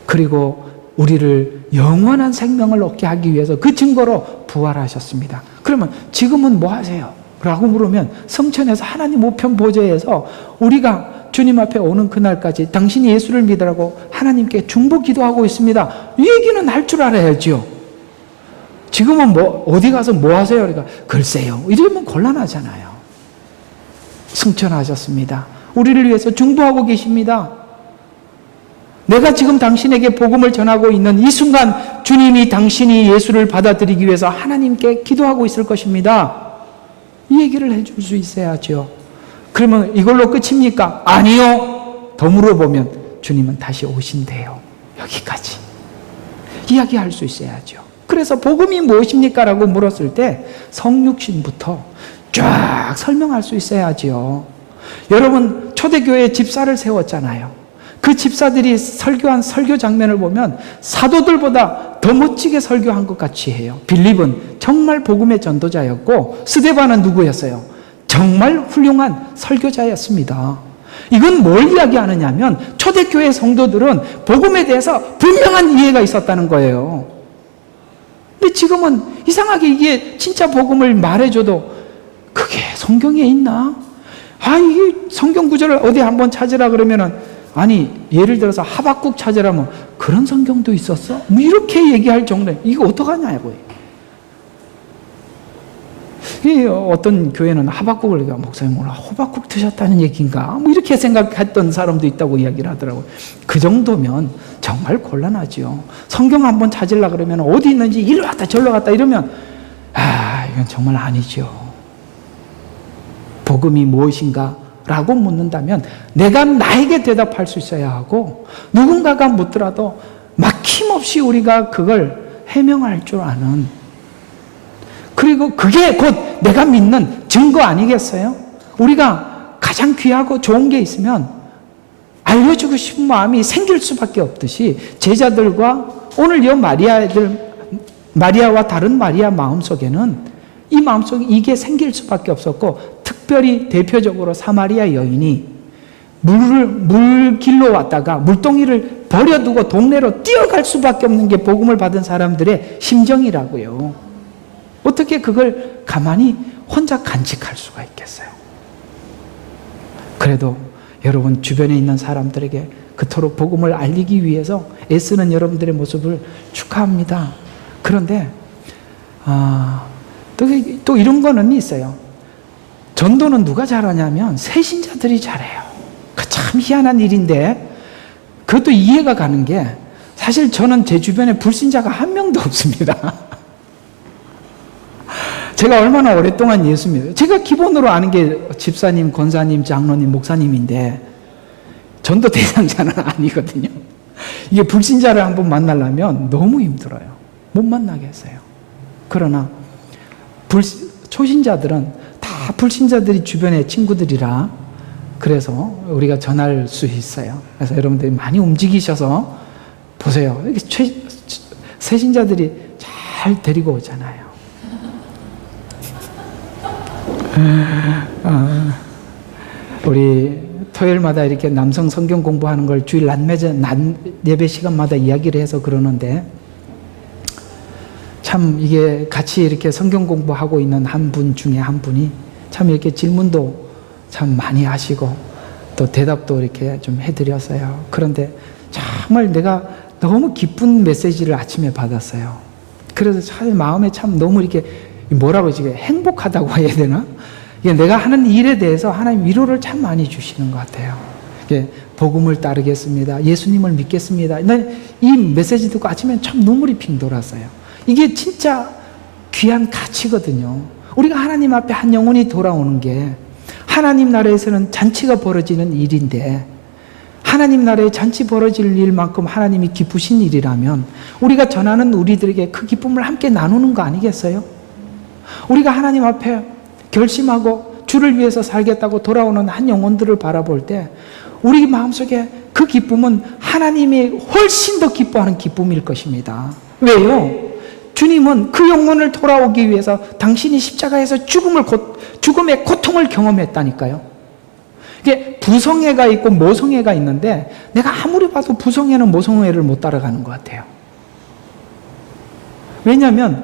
그리고 우리를 영원한 생명을 얻게 하기 위해서 그 증거로 부활하셨습니다. 그러면 지금은 뭐 하세요? 라고 물으면 성천에서 하나님 우편 보좌에서 우리가 주님 앞에 오는 그날까지 당신이 예수를 믿으라고 하나님께 중보 기도하고 있습니다. 이 얘기는 할 줄 알아야죠. 지금은 뭐 어디 가서 뭐 하세요? 그러니까 글쎄요. 이러면 곤란하잖아요. 승천하셨습니다. 우리를 위해서 중보하고 계십니다. 내가 지금 당신에게 복음을 전하고 있는 이 순간 주님이 당신이 예수를 받아들이기 위해서 하나님께 기도하고 있을 것입니다. 이 얘기를 해줄 수 있어야죠. 그러면 이걸로 끝입니까? 아니요. 더 물어보면 주님은 다시 오신대요. 여기까지 이야기할 수 있어야죠. 그래서 복음이 무엇입니까? 라고 물었을 때 성육신부터 쫙 설명할 수 있어야죠. 여러분 초대교회에 집사를 세웠잖아요. 그 집사들이 설교한 설교 장면을 보면 사도들보다 더 멋지게 설교한 것 같이 해요. 빌립은 정말 복음의 전도자였고 스데반은 누구였어요? 정말 훌륭한 설교자였습니다. 이건 뭘 이야기하느냐면 초대교회 성도들은 복음에 대해서 분명한 이해가 있었다는 거예요. 근데 지금은 이상하게 이게 진짜 복음을 말해줘도 그게 성경에 있나? 이게 성경 구절을 어디 한번 찾으라 그러면은 아니 예를 들어서 하박국 찾으라면 그런 성경도 있었어? 뭐 이렇게 얘기할 정도에 이거 어떡하냐고요. 어떤 교회는 하박국을 목사님 오늘 하박국 드셨다는 얘기인가? 뭐 이렇게 생각했던 사람도 있다고 이야기를 하더라고요. 그 정도면 정말 곤란하죠. 성경 한번 찾으려 그러면 어디 있는지 이리 갔다 저리 갔다 이러면 이건 정말 아니죠. 복음이 무엇인가? 라고 묻는다면 내가 나에게 대답할 수 있어야 하고 누군가가 묻더라도 막힘없이 우리가 그걸 해명할 줄 아는 그리고 그게 곧 내가 믿는 증거 아니겠어요? 우리가 가장 귀하고 좋은 게 있으면 알려주고 싶은 마음이 생길 수밖에 없듯이 제자들과 오늘 이 마리아와 다른 마리아 마음속에는 이 마음속에 이게 생길 수밖에 없었고 특별히 대표적으로 사마리아 여인이 물길로 왔다가 물동이를 버려두고 동네로 뛰어갈 수밖에 없는 게 복음을 받은 사람들의 심정이라고요. 어떻게 그걸 가만히 혼자 간직할 수가 있겠어요? 그래도 여러분 주변에 있는 사람들에게 그토록 복음을 알리기 위해서 애쓰는 여러분들의 모습을 축하합니다. 그런데 또 이런 거는 있어요. 전도는 누가 잘하냐면 새신자들이 잘해요. 그 참 희한한 일인데 그것도 이해가 가는 게 사실 저는 제 주변에 불신자가 한 명도 없습니다. 제가 얼마나 오랫동안 예수 믿어요. 제가 기본으로 아는 게 집사님, 권사님, 장로님, 목사님인데 전도 대상자는 아니거든요. 이게 불신자를 한번 만나려면 너무 힘들어요. 못 만나겠어요. 그러나 초신자들은 다 불신자들이 주변의 친구들이라 그래서 우리가 전할 수 있어요. 그래서 여러분들이 많이 움직이셔서 보세요. 새신자들이 잘 데리고 오잖아요. 우리 토요일마다 이렇게 남성 성경 공부하는 걸 주일 낮 예배 시간마다 이야기를 해서 그러는데 참 이게 같이 이렇게 성경 공부하고 있는 한 분 중에 한 분이 참 이렇게 질문도 참 많이 하시고 또 대답도 이렇게 좀 해드렸어요. 그런데 정말 내가 너무 기쁜 메시지를 아침에 받았어요. 그래서 참 마음에 참 너무 이렇게 뭐라고 지금 행복하다고 해야 되나? 이게 내가 하는 일에 대해서 하나님 위로를 참 많이 주시는 것 같아요. 이게 복음을 따르겠습니다. 예수님을 믿겠습니다. 이 메시지 듣고 아침에 참 눈물이 핑 돌았어요. 이게 진짜 귀한 가치거든요. 우리가 하나님 앞에 한 영혼이 돌아오는 게 하나님 나라에서는 잔치가 벌어지는 일인데 하나님 나라에 잔치 벌어질 일만큼 하나님이 기쁘신 일이라면 우리가 전하는 우리들에게 그 기쁨을 함께 나누는 거 아니겠어요? 우리가 하나님 앞에 결심하고 주를 위해서 살겠다고 돌아오는 한 영혼들을 바라볼 때 우리 마음속에 그 기쁨은 하나님이 훨씬 더 기뻐하는 기쁨일 것입니다. 왜요? 주님은 그 영혼을 돌아오기 위해서 당신이 십자가에서 죽음의 고통을 경험했다니까요. 이게 부성애가 있고 모성애가 있는데 내가 아무리 봐도 부성애는 모성애를 못 따라가는 것 같아요. 왜냐하면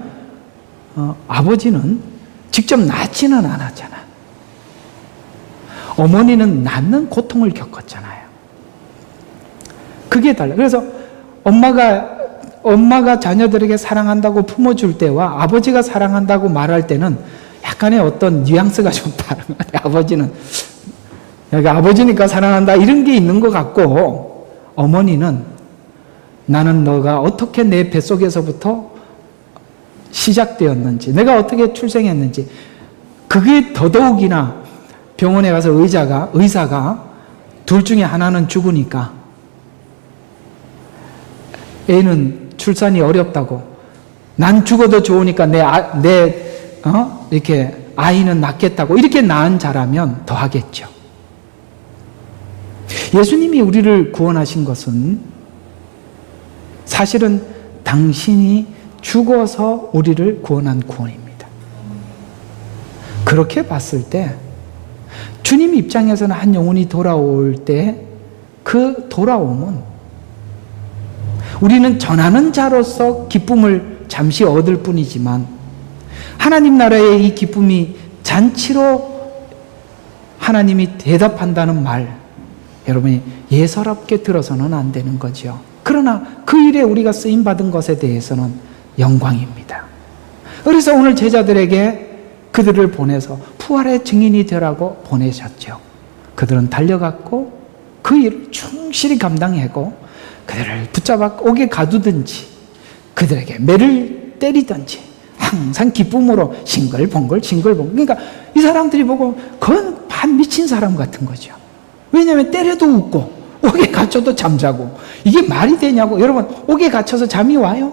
아버지는 직접 낳지는 않았잖아. 어머니는 낳는 고통을 겪었잖아요. 그게 달라요. 그래서 엄마가 자녀들에게 사랑한다고 품어줄 때와 아버지가 사랑한다고 말할 때는 약간의 어떤 뉘앙스가 좀 다른 것 같아요. 아버지는 여기 아버지니까 사랑한다 이런 게 있는 것 같고, 어머니는 나는 너가 어떻게 내 뱃속에서부터 시작되었는지, 내가 어떻게 출생했는지, 그게 더더욱이나 병원에 가서 의사가 둘 중에 하나는 죽으니까 애는 출산이 어렵다고, 난 죽어도 좋으니까 이렇게 아이는 낳겠다고, 이렇게 낳은 자라면 더 하겠죠. 예수님이 우리를 구원하신 것은 사실은 당신이 죽어서 우리를 구원한 구원입니다. 그렇게 봤을 때 주님 입장에서는 한 영혼이 돌아올 때 그 돌아옴은 우리는 전하는 자로서 기쁨을 잠시 얻을 뿐이지만 하나님 나라의 이 기쁨이 잔치로 하나님이 대답한다는 말, 여러분이 예사롭게 들어서는 안 되는 거죠. 그러나 그 일에 우리가 쓰임받은 것에 대해서는 영광입니다. 그래서 오늘 제자들에게 그들을 보내서 부활의 증인이 되라고 보내셨죠. 그들은 달려갔고 그 일을 충실히 감당하고 그들을 붙잡아 옥에 가두든지 그들에게 매를 때리든지 항상 기쁨으로 싱글벙글 그러니까 이 사람들이 보고 그건 반 미친 사람 같은 거죠. 왜냐하면 때려도 웃고 옥에 갇혀도 잠자고, 이게 말이 되냐고. 여러분, 옥에 갇혀서 잠이 와요?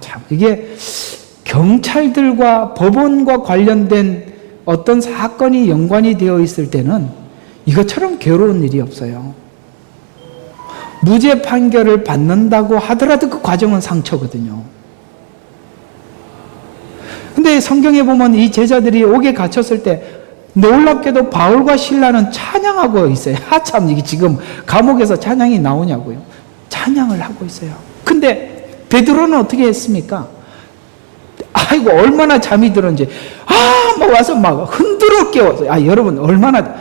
참, 이게 경찰들과 법원과 관련된 어떤 사건이 연관이 되어 있을 때는 이것처럼 괴로운 일이 없어요. 무죄 판결을 받는다고 하더라도 그 과정은 상처거든요. 근데 성경에 보면 이 제자들이 옥에 갇혔을 때 놀랍게도 바울과 실라는 찬양하고 있어요. 참, 이게 지금 감옥에서 찬양이 나오냐고요. 찬양을 하고 있어요. 근데 베드로는 어떻게 했습니까? 아이고, 얼마나 잠이 들었는지 막 와서 막 흔들어 깨웠어요. 여러분, 얼마나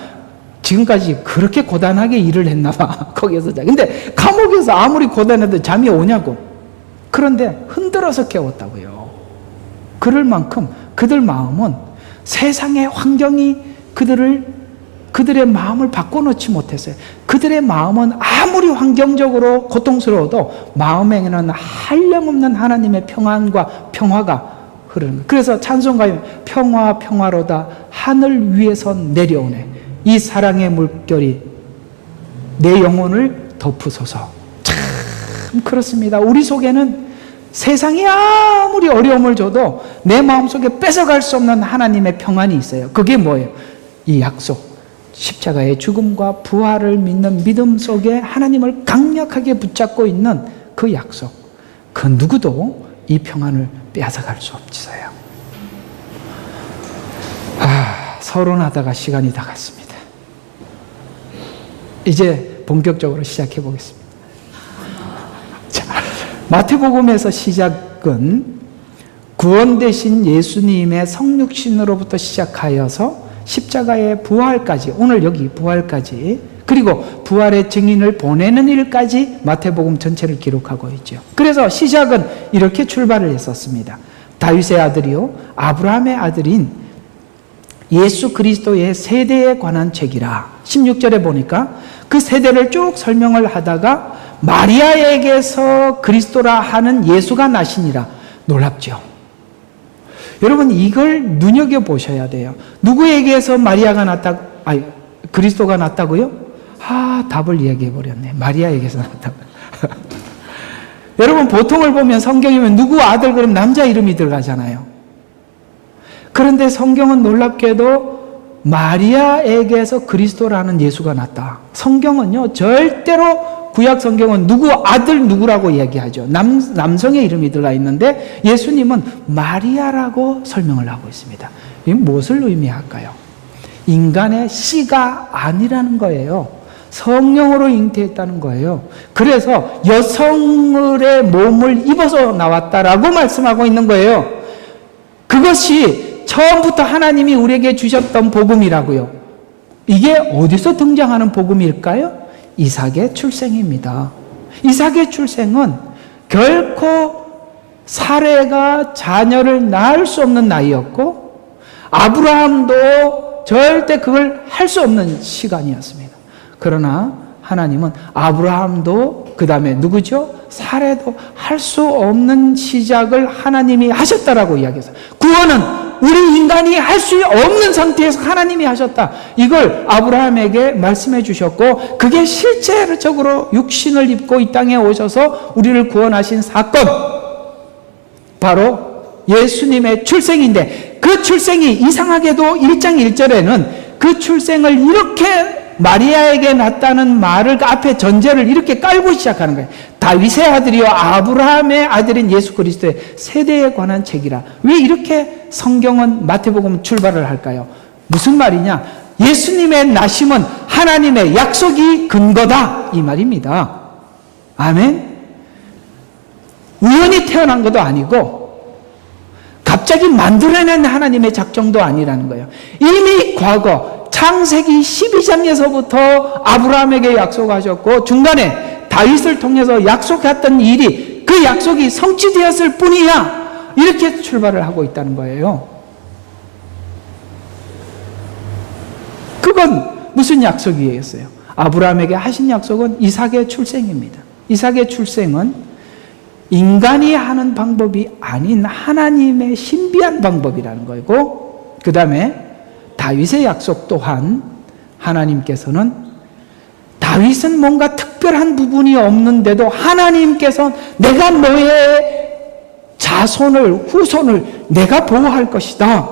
지금까지 그렇게 고단하게 일을 했나 봐. 거기에서 자. 근데 감옥에서 아무리 고단해도 잠이 오냐고. 그런데 흔들어서 깨웠다고요. 그럴 만큼 그들 마음은 세상의 환경이 그들의 마음을 바꿔놓지 못했어요. 그들의 마음은 아무리 환경적으로 고통스러워도 마음에는 한량없는 하나님의 평안과 평화가 흐르는 거예요. 그래서 찬송가에 평화로다 하늘 위에서 내려오네. 이 사랑의 물결이 내 영혼을 덮으소서. 참 그렇습니다. 우리 속에는 세상이 아무리 어려움을 줘도 내 마음속에 뺏어갈 수 없는 하나님의 평안이 있어요. 그게 뭐예요? 이 약속, 십자가의 죽음과 부활을 믿는 믿음 속에 하나님을 강력하게 붙잡고 있는 그 약속, 그 누구도 이 평안을 빼앗아갈 수 없어요. 서론하다가 시간이 다 갔습니다. 이제 본격적으로 시작해 보겠습니다. 자, 마태복음에서 시작은 구원 되신 예수님의 성육신으로부터 시작하여서 십자가의 부활까지, 오늘 여기 부활까지, 그리고 부활의 증인을 보내는 일까지 마태복음 전체를 기록하고 있죠. 그래서 시작은 이렇게 출발을 했었습니다. 다윗의 아들이요 아브라함의 아들인 예수 그리스도의 세대에 관한 책이라. 16절에 보니까 그 세대를 쭉 설명을 하다가 마리아에게서 그리스도라 하는 예수가 나시니라. 놀랍죠? 여러분, 이걸 눈여겨보셔야 돼요. 누구에게서 그리스도가 났다고요? 답을 이야기해버렸네. 마리아에게서 났다고. 여러분, 보통을 보면 성경이면 누구 아들 그러면 남자 이름이 들어가잖아요. 그런데 성경은 놀랍게도 마리아에게서 그리스도라는 예수가 났다. 성경은요, 절대로 구약 성경은 누구 아들 누구라고 얘기하죠. 남성의 이름이 들어가 있는데 예수님은 마리아라고 설명을 하고 있습니다. 이게 무엇을 의미할까요? 인간의 씨가 아니라는 거예요. 성령으로 잉태했다는 거예요. 그래서 여성의 몸을 입어서 나왔다라고 말씀하고 있는 거예요. 그것이 처음부터 하나님이 우리에게 주셨던 복음이라고요. 이게 어디서 등장하는 복음일까요? 이삭의 출생입니다. 이삭의 출생은 결코 사레가 자녀를 낳을 수 없는 나이였고 아브라함도 절대 그걸 할 수 없는 시간이었습니다. 그러나 하나님은 아브라함도 그 다음에 누구죠? 사레도 할 수 없는 시작을 하나님이 하셨다라고 이야기했어요. 구원은 우리 인간이 할 수 없는 상태에서 하나님이 하셨다. 이걸 아브라함에게 말씀해 주셨고 그게 실제적으로 육신을 입고 이 땅에 오셔서 우리를 구원하신 사건, 바로 예수님의 출생인데 그 출생이 이상하게도 1장 1절에는 그 출생을 이렇게 마리아에게 낳았다는 말을 앞에 전제를 이렇게 깔고 시작하는 거예요. 다윗의 아들이요 아브라함의 아들인 예수 그리스도의 세대에 관한 책이라. 왜 이렇게 성경은 마태복음 출발을 할까요? 무슨 말이냐? 예수님의 나심은 하나님의 약속이 근거다 이 말입니다. 아멘. 우연히 태어난 것도 아니고 갑자기 만들어낸 하나님의 작정도 아니라는 거예요. 이미 과거 창세기 12장에서부터 아브라함에게 약속하셨고 중간에 다윗을 통해서 약속했던 일이 그 약속이 성취되었을 뿐이야. 이렇게 출발을 하고 있다는 거예요. 그건 무슨 약속이겠어요? 아브라함에게 하신 약속은 이삭의 출생입니다. 이삭의 출생은 인간이 하는 방법이 아닌 하나님의 신비한 방법이라는 거고, 그 다음에 다윗의 약속 또한 하나님께서는 다윗은 뭔가 특별한 부분이 없는데도 하나님께서 내가 너의 자손을 후손을 내가 보호할 것이다.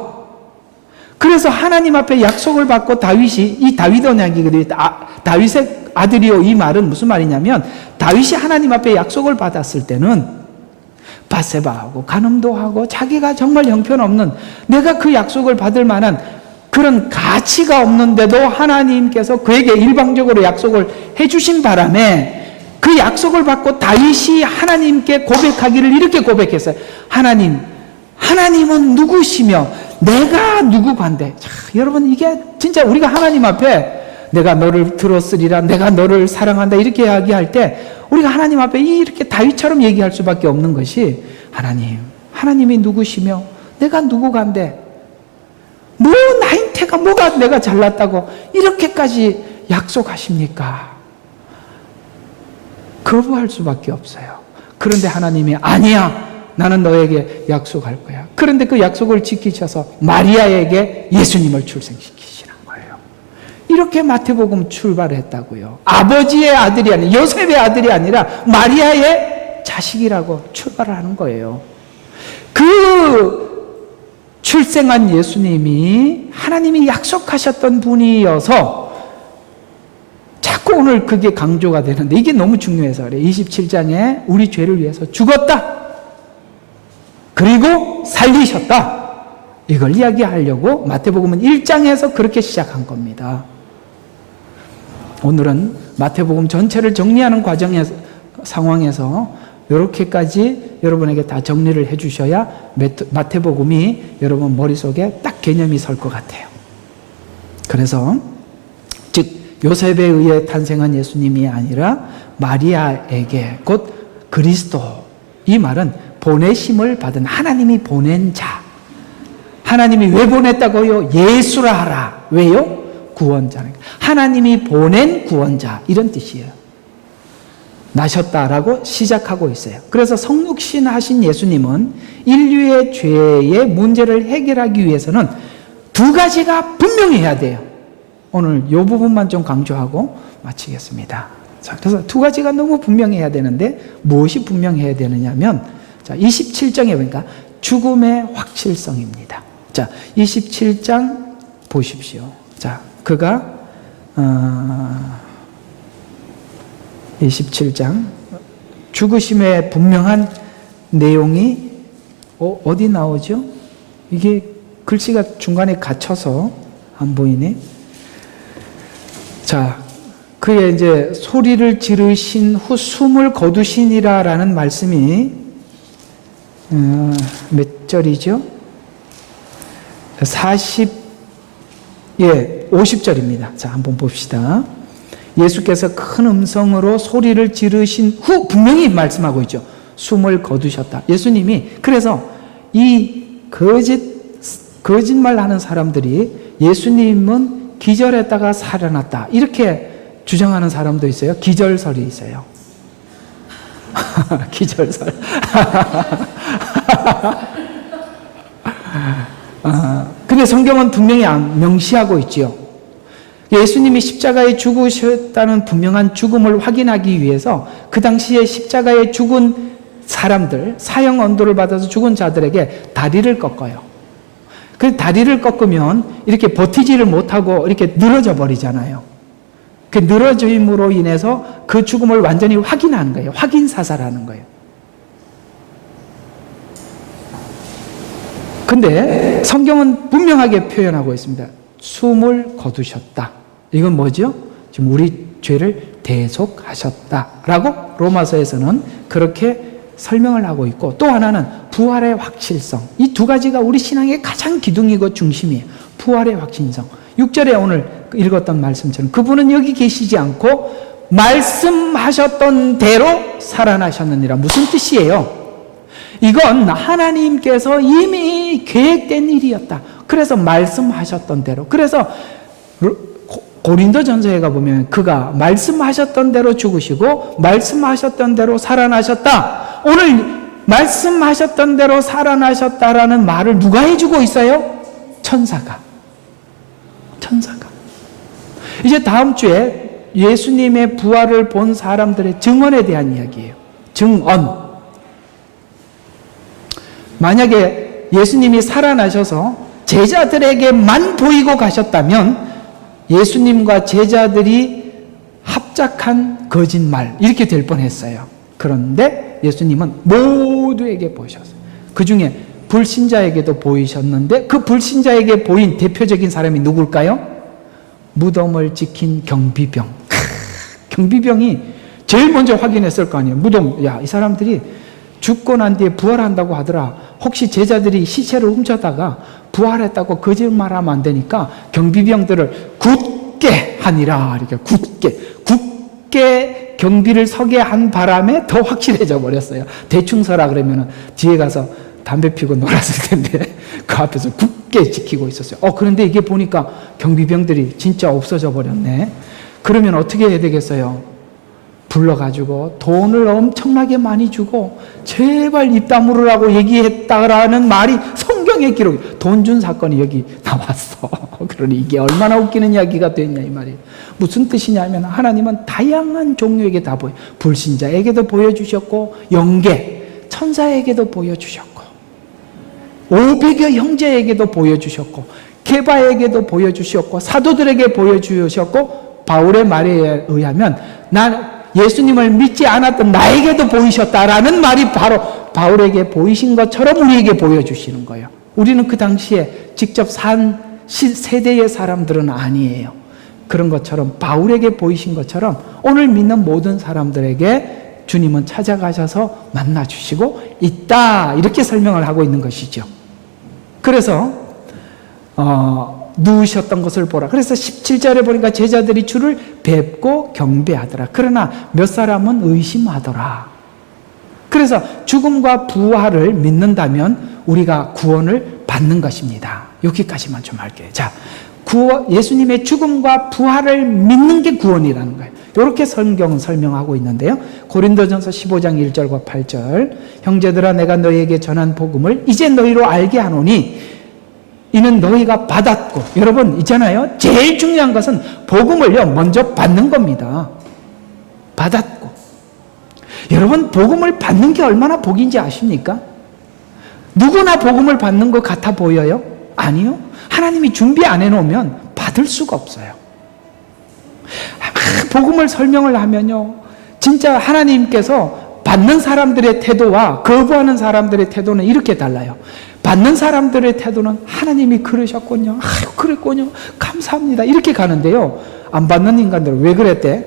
그래서 하나님 앞에 약속을 받고 다윗이 이 다윗 언약이거든요. 다윗의 아들이요 이 말은 무슨 말이냐면 다윗이 하나님 앞에 약속을 받았을 때는 밧세바하고 간음도 하고 자기가 정말 형편없는 내가 그 약속을 받을 만한 그런 가치가 없는데도 하나님께서 그에게 일방적으로 약속을 해주신 바람에 그 약속을 받고 다윗이 하나님께 고백하기를 이렇게 고백했어요. 하나님은 누구시며 내가 누구간데. 자, 여러분 이게 진짜 우리가 하나님 앞에 내가 너를 들었으리라 내가 너를 사랑한다 이렇게 이야기할 때 우리가 하나님 앞에 이렇게 다윗처럼 얘기할 수밖에 없는 것이 하나님이 누구시며 내가 누구간데 뭐 나인테가 뭐가 내가 잘났다고 이렇게까지 약속하십니까? 거부할 수밖에 없어요. 그런데 하나님이 아니야 나는 너에게 약속할 거야. 그런데 그 약속을 지키셔서 마리아에게 예수님을 출생시키시는 거예요. 이렇게 마태복음 출발했다고요. 아버지의 아들이 아니라 요셉의 아들이 아니라 마리아의 자식이라고 출발을 하는 거예요. 그 출생한 예수님이 하나님이 약속하셨던 분이어서 자꾸 오늘 그게 강조가 되는데 이게 너무 중요해서 그래요. 27장에 우리 죄를 위해서 죽었다. 그리고 살리셨다. 이걸 이야기하려고 마태복음은 1장에서 그렇게 시작한 겁니다. 오늘은 마태복음 전체를 정리하는 상황에서 이렇게까지 여러분에게 다 정리를 해 주셔야 마태복음이 여러분 머릿속에 딱 개념이 설 것 같아요. 그래서 즉 요셉에 의해 탄생한 예수님이 아니라 마리아에게 곧 그리스도, 이 말은 보내심을 받은 하나님이 보낸 자. 하나님이 왜 보냈다고요? 예수라 하라. 왜요? 구원자니까. 하나님이 보낸 구원자 이런 뜻이에요. 나셨다라고 시작하고 있어요. 그래서 성육신 하신 예수님은 인류의 죄의 문제를 해결하기 위해서는 두 가지가 분명히 해야 돼요. 오늘 이 부분만 좀 강조하고 마치겠습니다. 자, 그래서 두 가지가 너무 분명히 해야 되는데 무엇이 분명해야 되느냐면 자, 27장에 보니까 죽음의 확실성입니다. 자, 27장 보십시오. 자, 그가 27장 죽으심의 분명한 내용이 어디 나오죠? 이게 글씨가 중간에 갇혀서 안 보이네. 자, 그의 이제 소리를 지르신 후 숨을 거두시니라라는 말씀이 몇 절이죠? 50절입니다. 자, 한번 봅시다. 예수께서 큰 음성으로 소리를 지르신 후 분명히 말씀하고 있죠. 숨을 거두셨다. 예수님이 그래서 이 거짓말 하는 사람들이 예수님은 기절했다가 살아났다 이렇게 주장하는 사람도 있어요. 기절설이 있어요. 기절설. 근데 성경은 분명히 명시하고 있지요. 예수님이 십자가에 죽으셨다는 분명한 죽음을 확인하기 위해서 그 당시에 십자가에 죽은 사람들, 사형 언도를 받아서 죽은 자들에게 다리를 꺾어요. 그 다리를 꺾으면 이렇게 버티지를 못하고 이렇게 늘어져 버리잖아요. 그 늘어짐으로 인해서 그 죽음을 완전히 확인하는 거예요. 확인 사살하는 거예요. 근데 성경은 분명하게 표현하고 있습니다. 숨을 거두셨다. 이건 뭐죠? 지금 우리 죄를 대속하셨다라고 로마서에서는 그렇게 설명을 하고 있고, 또 하나는 부활의 확실성. 이 두 가지가 우리 신앙의 가장 기둥이고 중심이에요. 부활의 확신성. 6절에 오늘 읽었던 말씀처럼 그분은 여기 계시지 않고 말씀하셨던 대로 살아나셨느니라. 무슨 뜻이에요? 이건 하나님께서 이미 계획된 일이었다. 그래서 말씀하셨던 대로. 그래서 고린도전서에 가보면 그가 말씀하셨던 대로 죽으시고 말씀하셨던 대로 살아나셨다. 오늘 말씀하셨던 대로 살아나셨다라는 말을 누가 해주고 있어요? 천사가. 이제 다음 주에 예수님의 부활을 본 사람들의 증언에 대한 이야기예요. 증언. 만약에 예수님이 살아나셔서 제자들에게만 보이고 가셨다면 예수님과 제자들이 합작한 거짓말 이렇게 될 뻔했어요. 그런데 예수님은 모두에게 보이셨어요. 그 중에 불신자에게도 보이셨는데 그 불신자에게 보인 대표적인 사람이 누굴까요? 무덤을 지킨 경비병. 경비병이 제일 먼저 확인했을 거 아니에요. 무덤, 야, 이 사람들이 죽고 난 뒤에 부활한다고 하더라. 혹시 제자들이 시체를 훔쳤다가 부활했다고 거짓말하면 안 되니까 경비병들을 굳게 하니라. 이렇게 굳게 경비를 서게 한 바람에 더 확실해져 버렸어요. 대충 서라 그러면 뒤에 가서 담배 피고 놀았을 텐데 그 앞에서 굳게 지키고 있었어요. 그런데 이게 보니까 경비병들이 진짜 없어져 버렸네. 그러면 어떻게 해야 되겠어요? 불러가지고 돈을 엄청나게 많이 주고 제발 입 다물으라고 얘기했다라는 말이 성경에 기록. 돈 준 사건이 여기 나왔어. 그러니 이게 얼마나 웃기는 이야기가 됐냐 이 말이에요. 무슨 뜻이냐면 하나님은 다양한 종류에게 다 불신자에게도 보여주셨고 영계 천사에게도 보여주셨고 500여 형제에게도 보여주셨고 게바에게도 보여주셨고 사도들에게 보여주셨고 바울의 말에 의하면 난 예수님을 믿지 않았던 나에게도 보이셨다라는 말이 바로 바울에게 보이신 것처럼 우리에게 보여주시는 거예요. 우리는 그 당시에 직접 산 세대의 사람들은 아니에요. 그런 것처럼 바울에게 보이신 것처럼 오늘 믿는 모든 사람들에게 주님은 찾아가셔서 만나주시고 있다. 이렇게 설명을 하고 있는 것이죠. 그래서 누우셨던 것을 보라. 그래서 17절에 보니까 제자들이 주를 뵙고 경배하더라. 그러나 몇 사람은 의심하더라. 그래서 죽음과 부활을 믿는다면 우리가 구원을 받는 것입니다. 여기까지만 좀 할게요. 자, 예수님의 죽음과 부활을 믿는 게 구원이라는 거예요. 이렇게 성경은 설명하고 있는데요. 고린도전서 15장 1절과 8절 형제들아 내가 너희에게 전한 복음을 이제 너희로 알게 하노니 이는 너희가 받았고. 여러분 있잖아요. 제일 중요한 것은 복음을요 먼저 받는 겁니다. 받았고. 여러분 복음을 받는 게 얼마나 복인지 아십니까? 누구나 복음을 받는 것 같아 보여요? 아니요. 하나님이 준비 안 해놓으면 받을 수가 없어요. 복음을 설명을 하면요, 진짜 하나님께서 받는 사람들의 태도와 거부하는 사람들의 태도는 이렇게 달라요. 받는 사람들의 태도는 하나님이 그러셨군요, 아유 그랬군요, 감사합니다, 이렇게 가는데요, 안 받는 인간들은 왜 그랬대?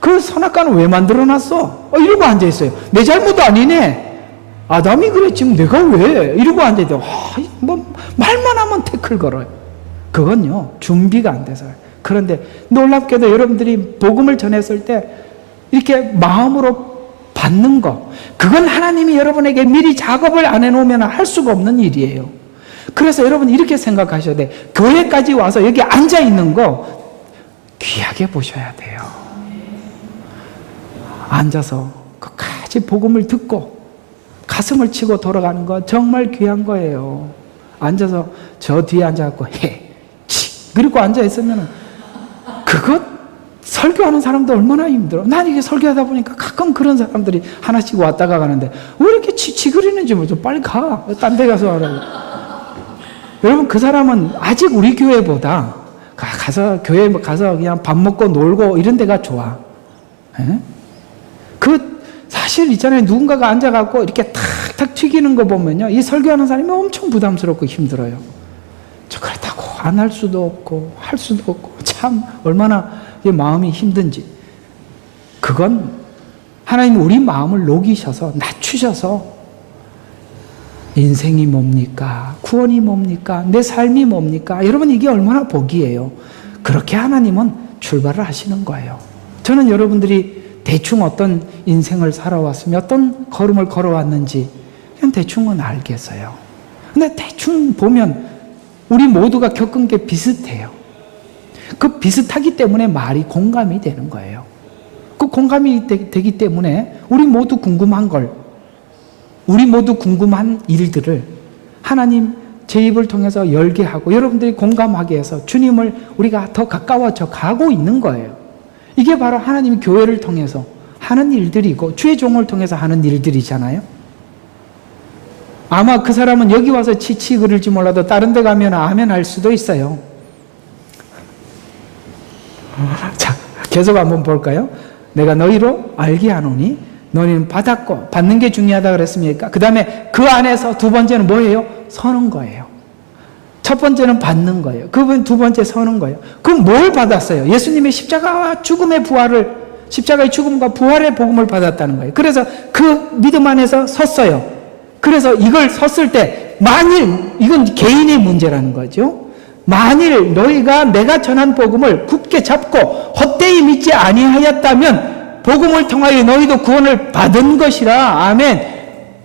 그 선악과는 왜 만들어놨어? 이러고 앉아있어요. 내 잘못 아니네, 아담이 그랬지 내가 왜? 이러고 앉아있대요. 뭐 말만 하면 태클 걸어요. 그건요, 준비가 안 돼서요. 그런데 놀랍게도 여러분들이 복음을 전했을 때 이렇게 마음으로 받는 거, 그건 하나님이 여러분에게 미리 작업을 안 해놓으면 할 수가 없는 일이에요. 그래서 여러분 이렇게 생각하셔야 돼. 교회까지 와서 여기 앉아있는 거 귀하게 보셔야 돼요. 앉아서 끝까지 복음을 듣고 가슴을 치고 돌아가는 거 정말 귀한 거예요. 앉아서 저 뒤에 앉아갖고 그리고 앉아있으면 그것 설교하는 사람도 얼마나 힘들어. 난 이게 설교하다 보니까 가끔 그런 사람들이 하나씩 왔다가 가는데 왜 이렇게 치치거리는지 좀 빨리 가. 딴 데 가서 하라고. 여러분 그 사람은 아직 우리 교회보다 가서 교회 가서 그냥 밥 먹고 놀고 이런 데가 좋아. 에? 사실 있잖아요. 누군가가 앉아갖고 이렇게 탁탁 튀기는 거 보면요, 이 설교하는 사람이 엄청 부담스럽고 힘들어요. 저 그렇다고 안 할 수도 없고 할 수도 없고 참 얼마나 마음이 힘든지. 그건 하나님 우리 마음을 녹이셔서 낮추셔서 인생이 뭡니까? 구원이 뭡니까? 내 삶이 뭡니까? 여러분 이게 얼마나 복이에요. 그렇게 하나님은 출발을 하시는 거예요. 저는 여러분들이 대충 어떤 인생을 살아왔으며 어떤 걸음을 걸어왔는지 그냥 대충은 알겠어요. 근데 대충 보면 우리 모두가 겪은 게 비슷해요. 그 비슷하기 때문에 말이 공감이 되는 거예요. 그 공감이 되기 때문에 우리 모두 궁금한 걸, 우리 모두 궁금한 일들을 하나님 제 입을 통해서 열게 하고 여러분들이 공감하게 해서 주님을 우리가 더 가까워져 가고 있는 거예요. 이게 바로 하나님이 교회를 통해서 하는 일들이고 주의 종을 통해서 하는 일들이잖아요. 아마 그 사람은 여기 와서 치치 그럴지 몰라도 다른 데 가면 아멘 할 수도 있어요. 자, 계속 한번 볼까요? 내가 너희로 알게 하노니 너희는 받았고, 받는 게 중요하다 그랬습니까? 그 다음에 그 안에서 두 번째는 뭐예요? 서는 거예요. 첫 번째는 받는 거예요. 두 번째 서는 거예요. 그럼 뭘 받았어요? 예수님의 십자가와 죽음의 부활을, 십자가의 죽음과 부활의 복음을 받았다는 거예요. 그래서 그 믿음 안에서 섰어요. 그래서 이걸 섰을 때 만일, 이건 개인의 문제라는 거죠. 만일 너희가 내가 전한 복음을 굳게 잡고 헛되이 믿지 아니하였다면 복음을 통하여 너희도 구원을 받은 것이라. 아멘.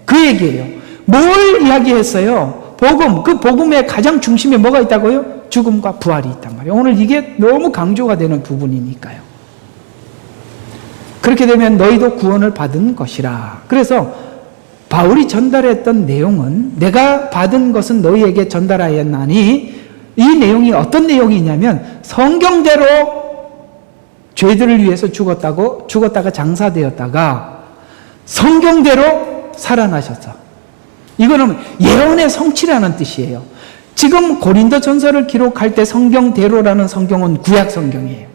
그 얘기예요. 뭘 이야기했어요? 복음, 그 복음의 가장 중심에 뭐가 있다고요? 죽음과 부활이 있단 말이에요. 오늘 이게 너무 강조가 되는 부분이니까요. 그렇게 되면 너희도 구원을 받은 것이라. 그래서 바울이 전달했던 내용은 내가 받은 것은 너희에게 전달하였나니, 이 내용이 어떤 내용이냐면 성경대로 죄들을 위해서 죽었다가 장사되었다가 성경대로 살아나셨어. 이거는 예언의 성취라는 뜻이에요. 지금 고린도전서를 기록할 때 성경대로라는 성경은 구약 성경이에요.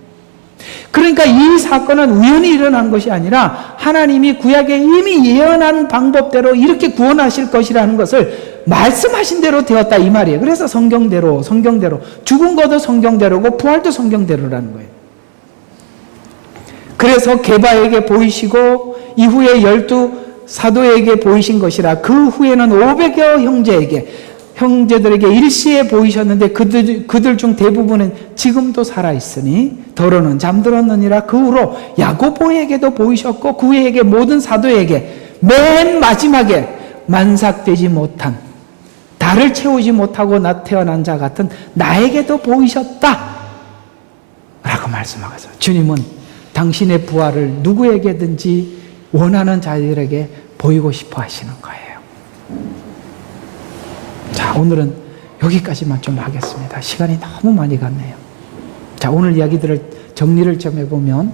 그러니까 이 사건은 우연히 일어난 것이 아니라 하나님이 구약에 이미 예언한 방법대로 이렇게 구원하실 것이라는 것을 말씀하신 대로 되었다 이 말이에요. 그래서 성경대로 죽은 것도 성경대로고 부활도 성경대로라는 거예요. 그래서 게바에게 보이시고 이후에 12 사도에게 보이신 것이라. 그 후에는 500여 형제들에게 일시에 보이셨는데 그들 중 대부분은 지금도 살아있으니 더러는 잠들었느니라. 그 후로 야고보에게도 보이셨고 그 후에 모든 사도에게 맨 마지막에 만삭되지 못한, 달을 채우지 못하고 태어난 자 같은 나에게도 보이셨다 라고 말씀하셔서 주님은 당신의 부활을 누구에게든지 원하는 자들에게 보이고 싶어 하시는 거예요. 자, 오늘은 여기까지만 좀 하겠습니다. 시간이 너무 많이 갔네요. 자, 오늘 이야기들을 정리를 좀 해보면,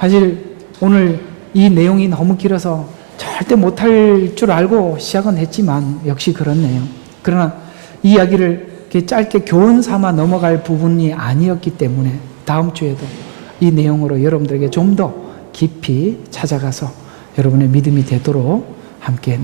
사실 오늘 이 내용이 너무 길어서 절대 못할 줄 알고 시작은 했지만 역시 그렇네요. 그러나 이 이야기를 짧게 교훈 삼아 넘어갈 부분이 아니었기 때문에 다음 주에도 이 내용으로 여러분들에게 좀 더 깊이 찾아가서 여러분의 믿음이 되도록 함께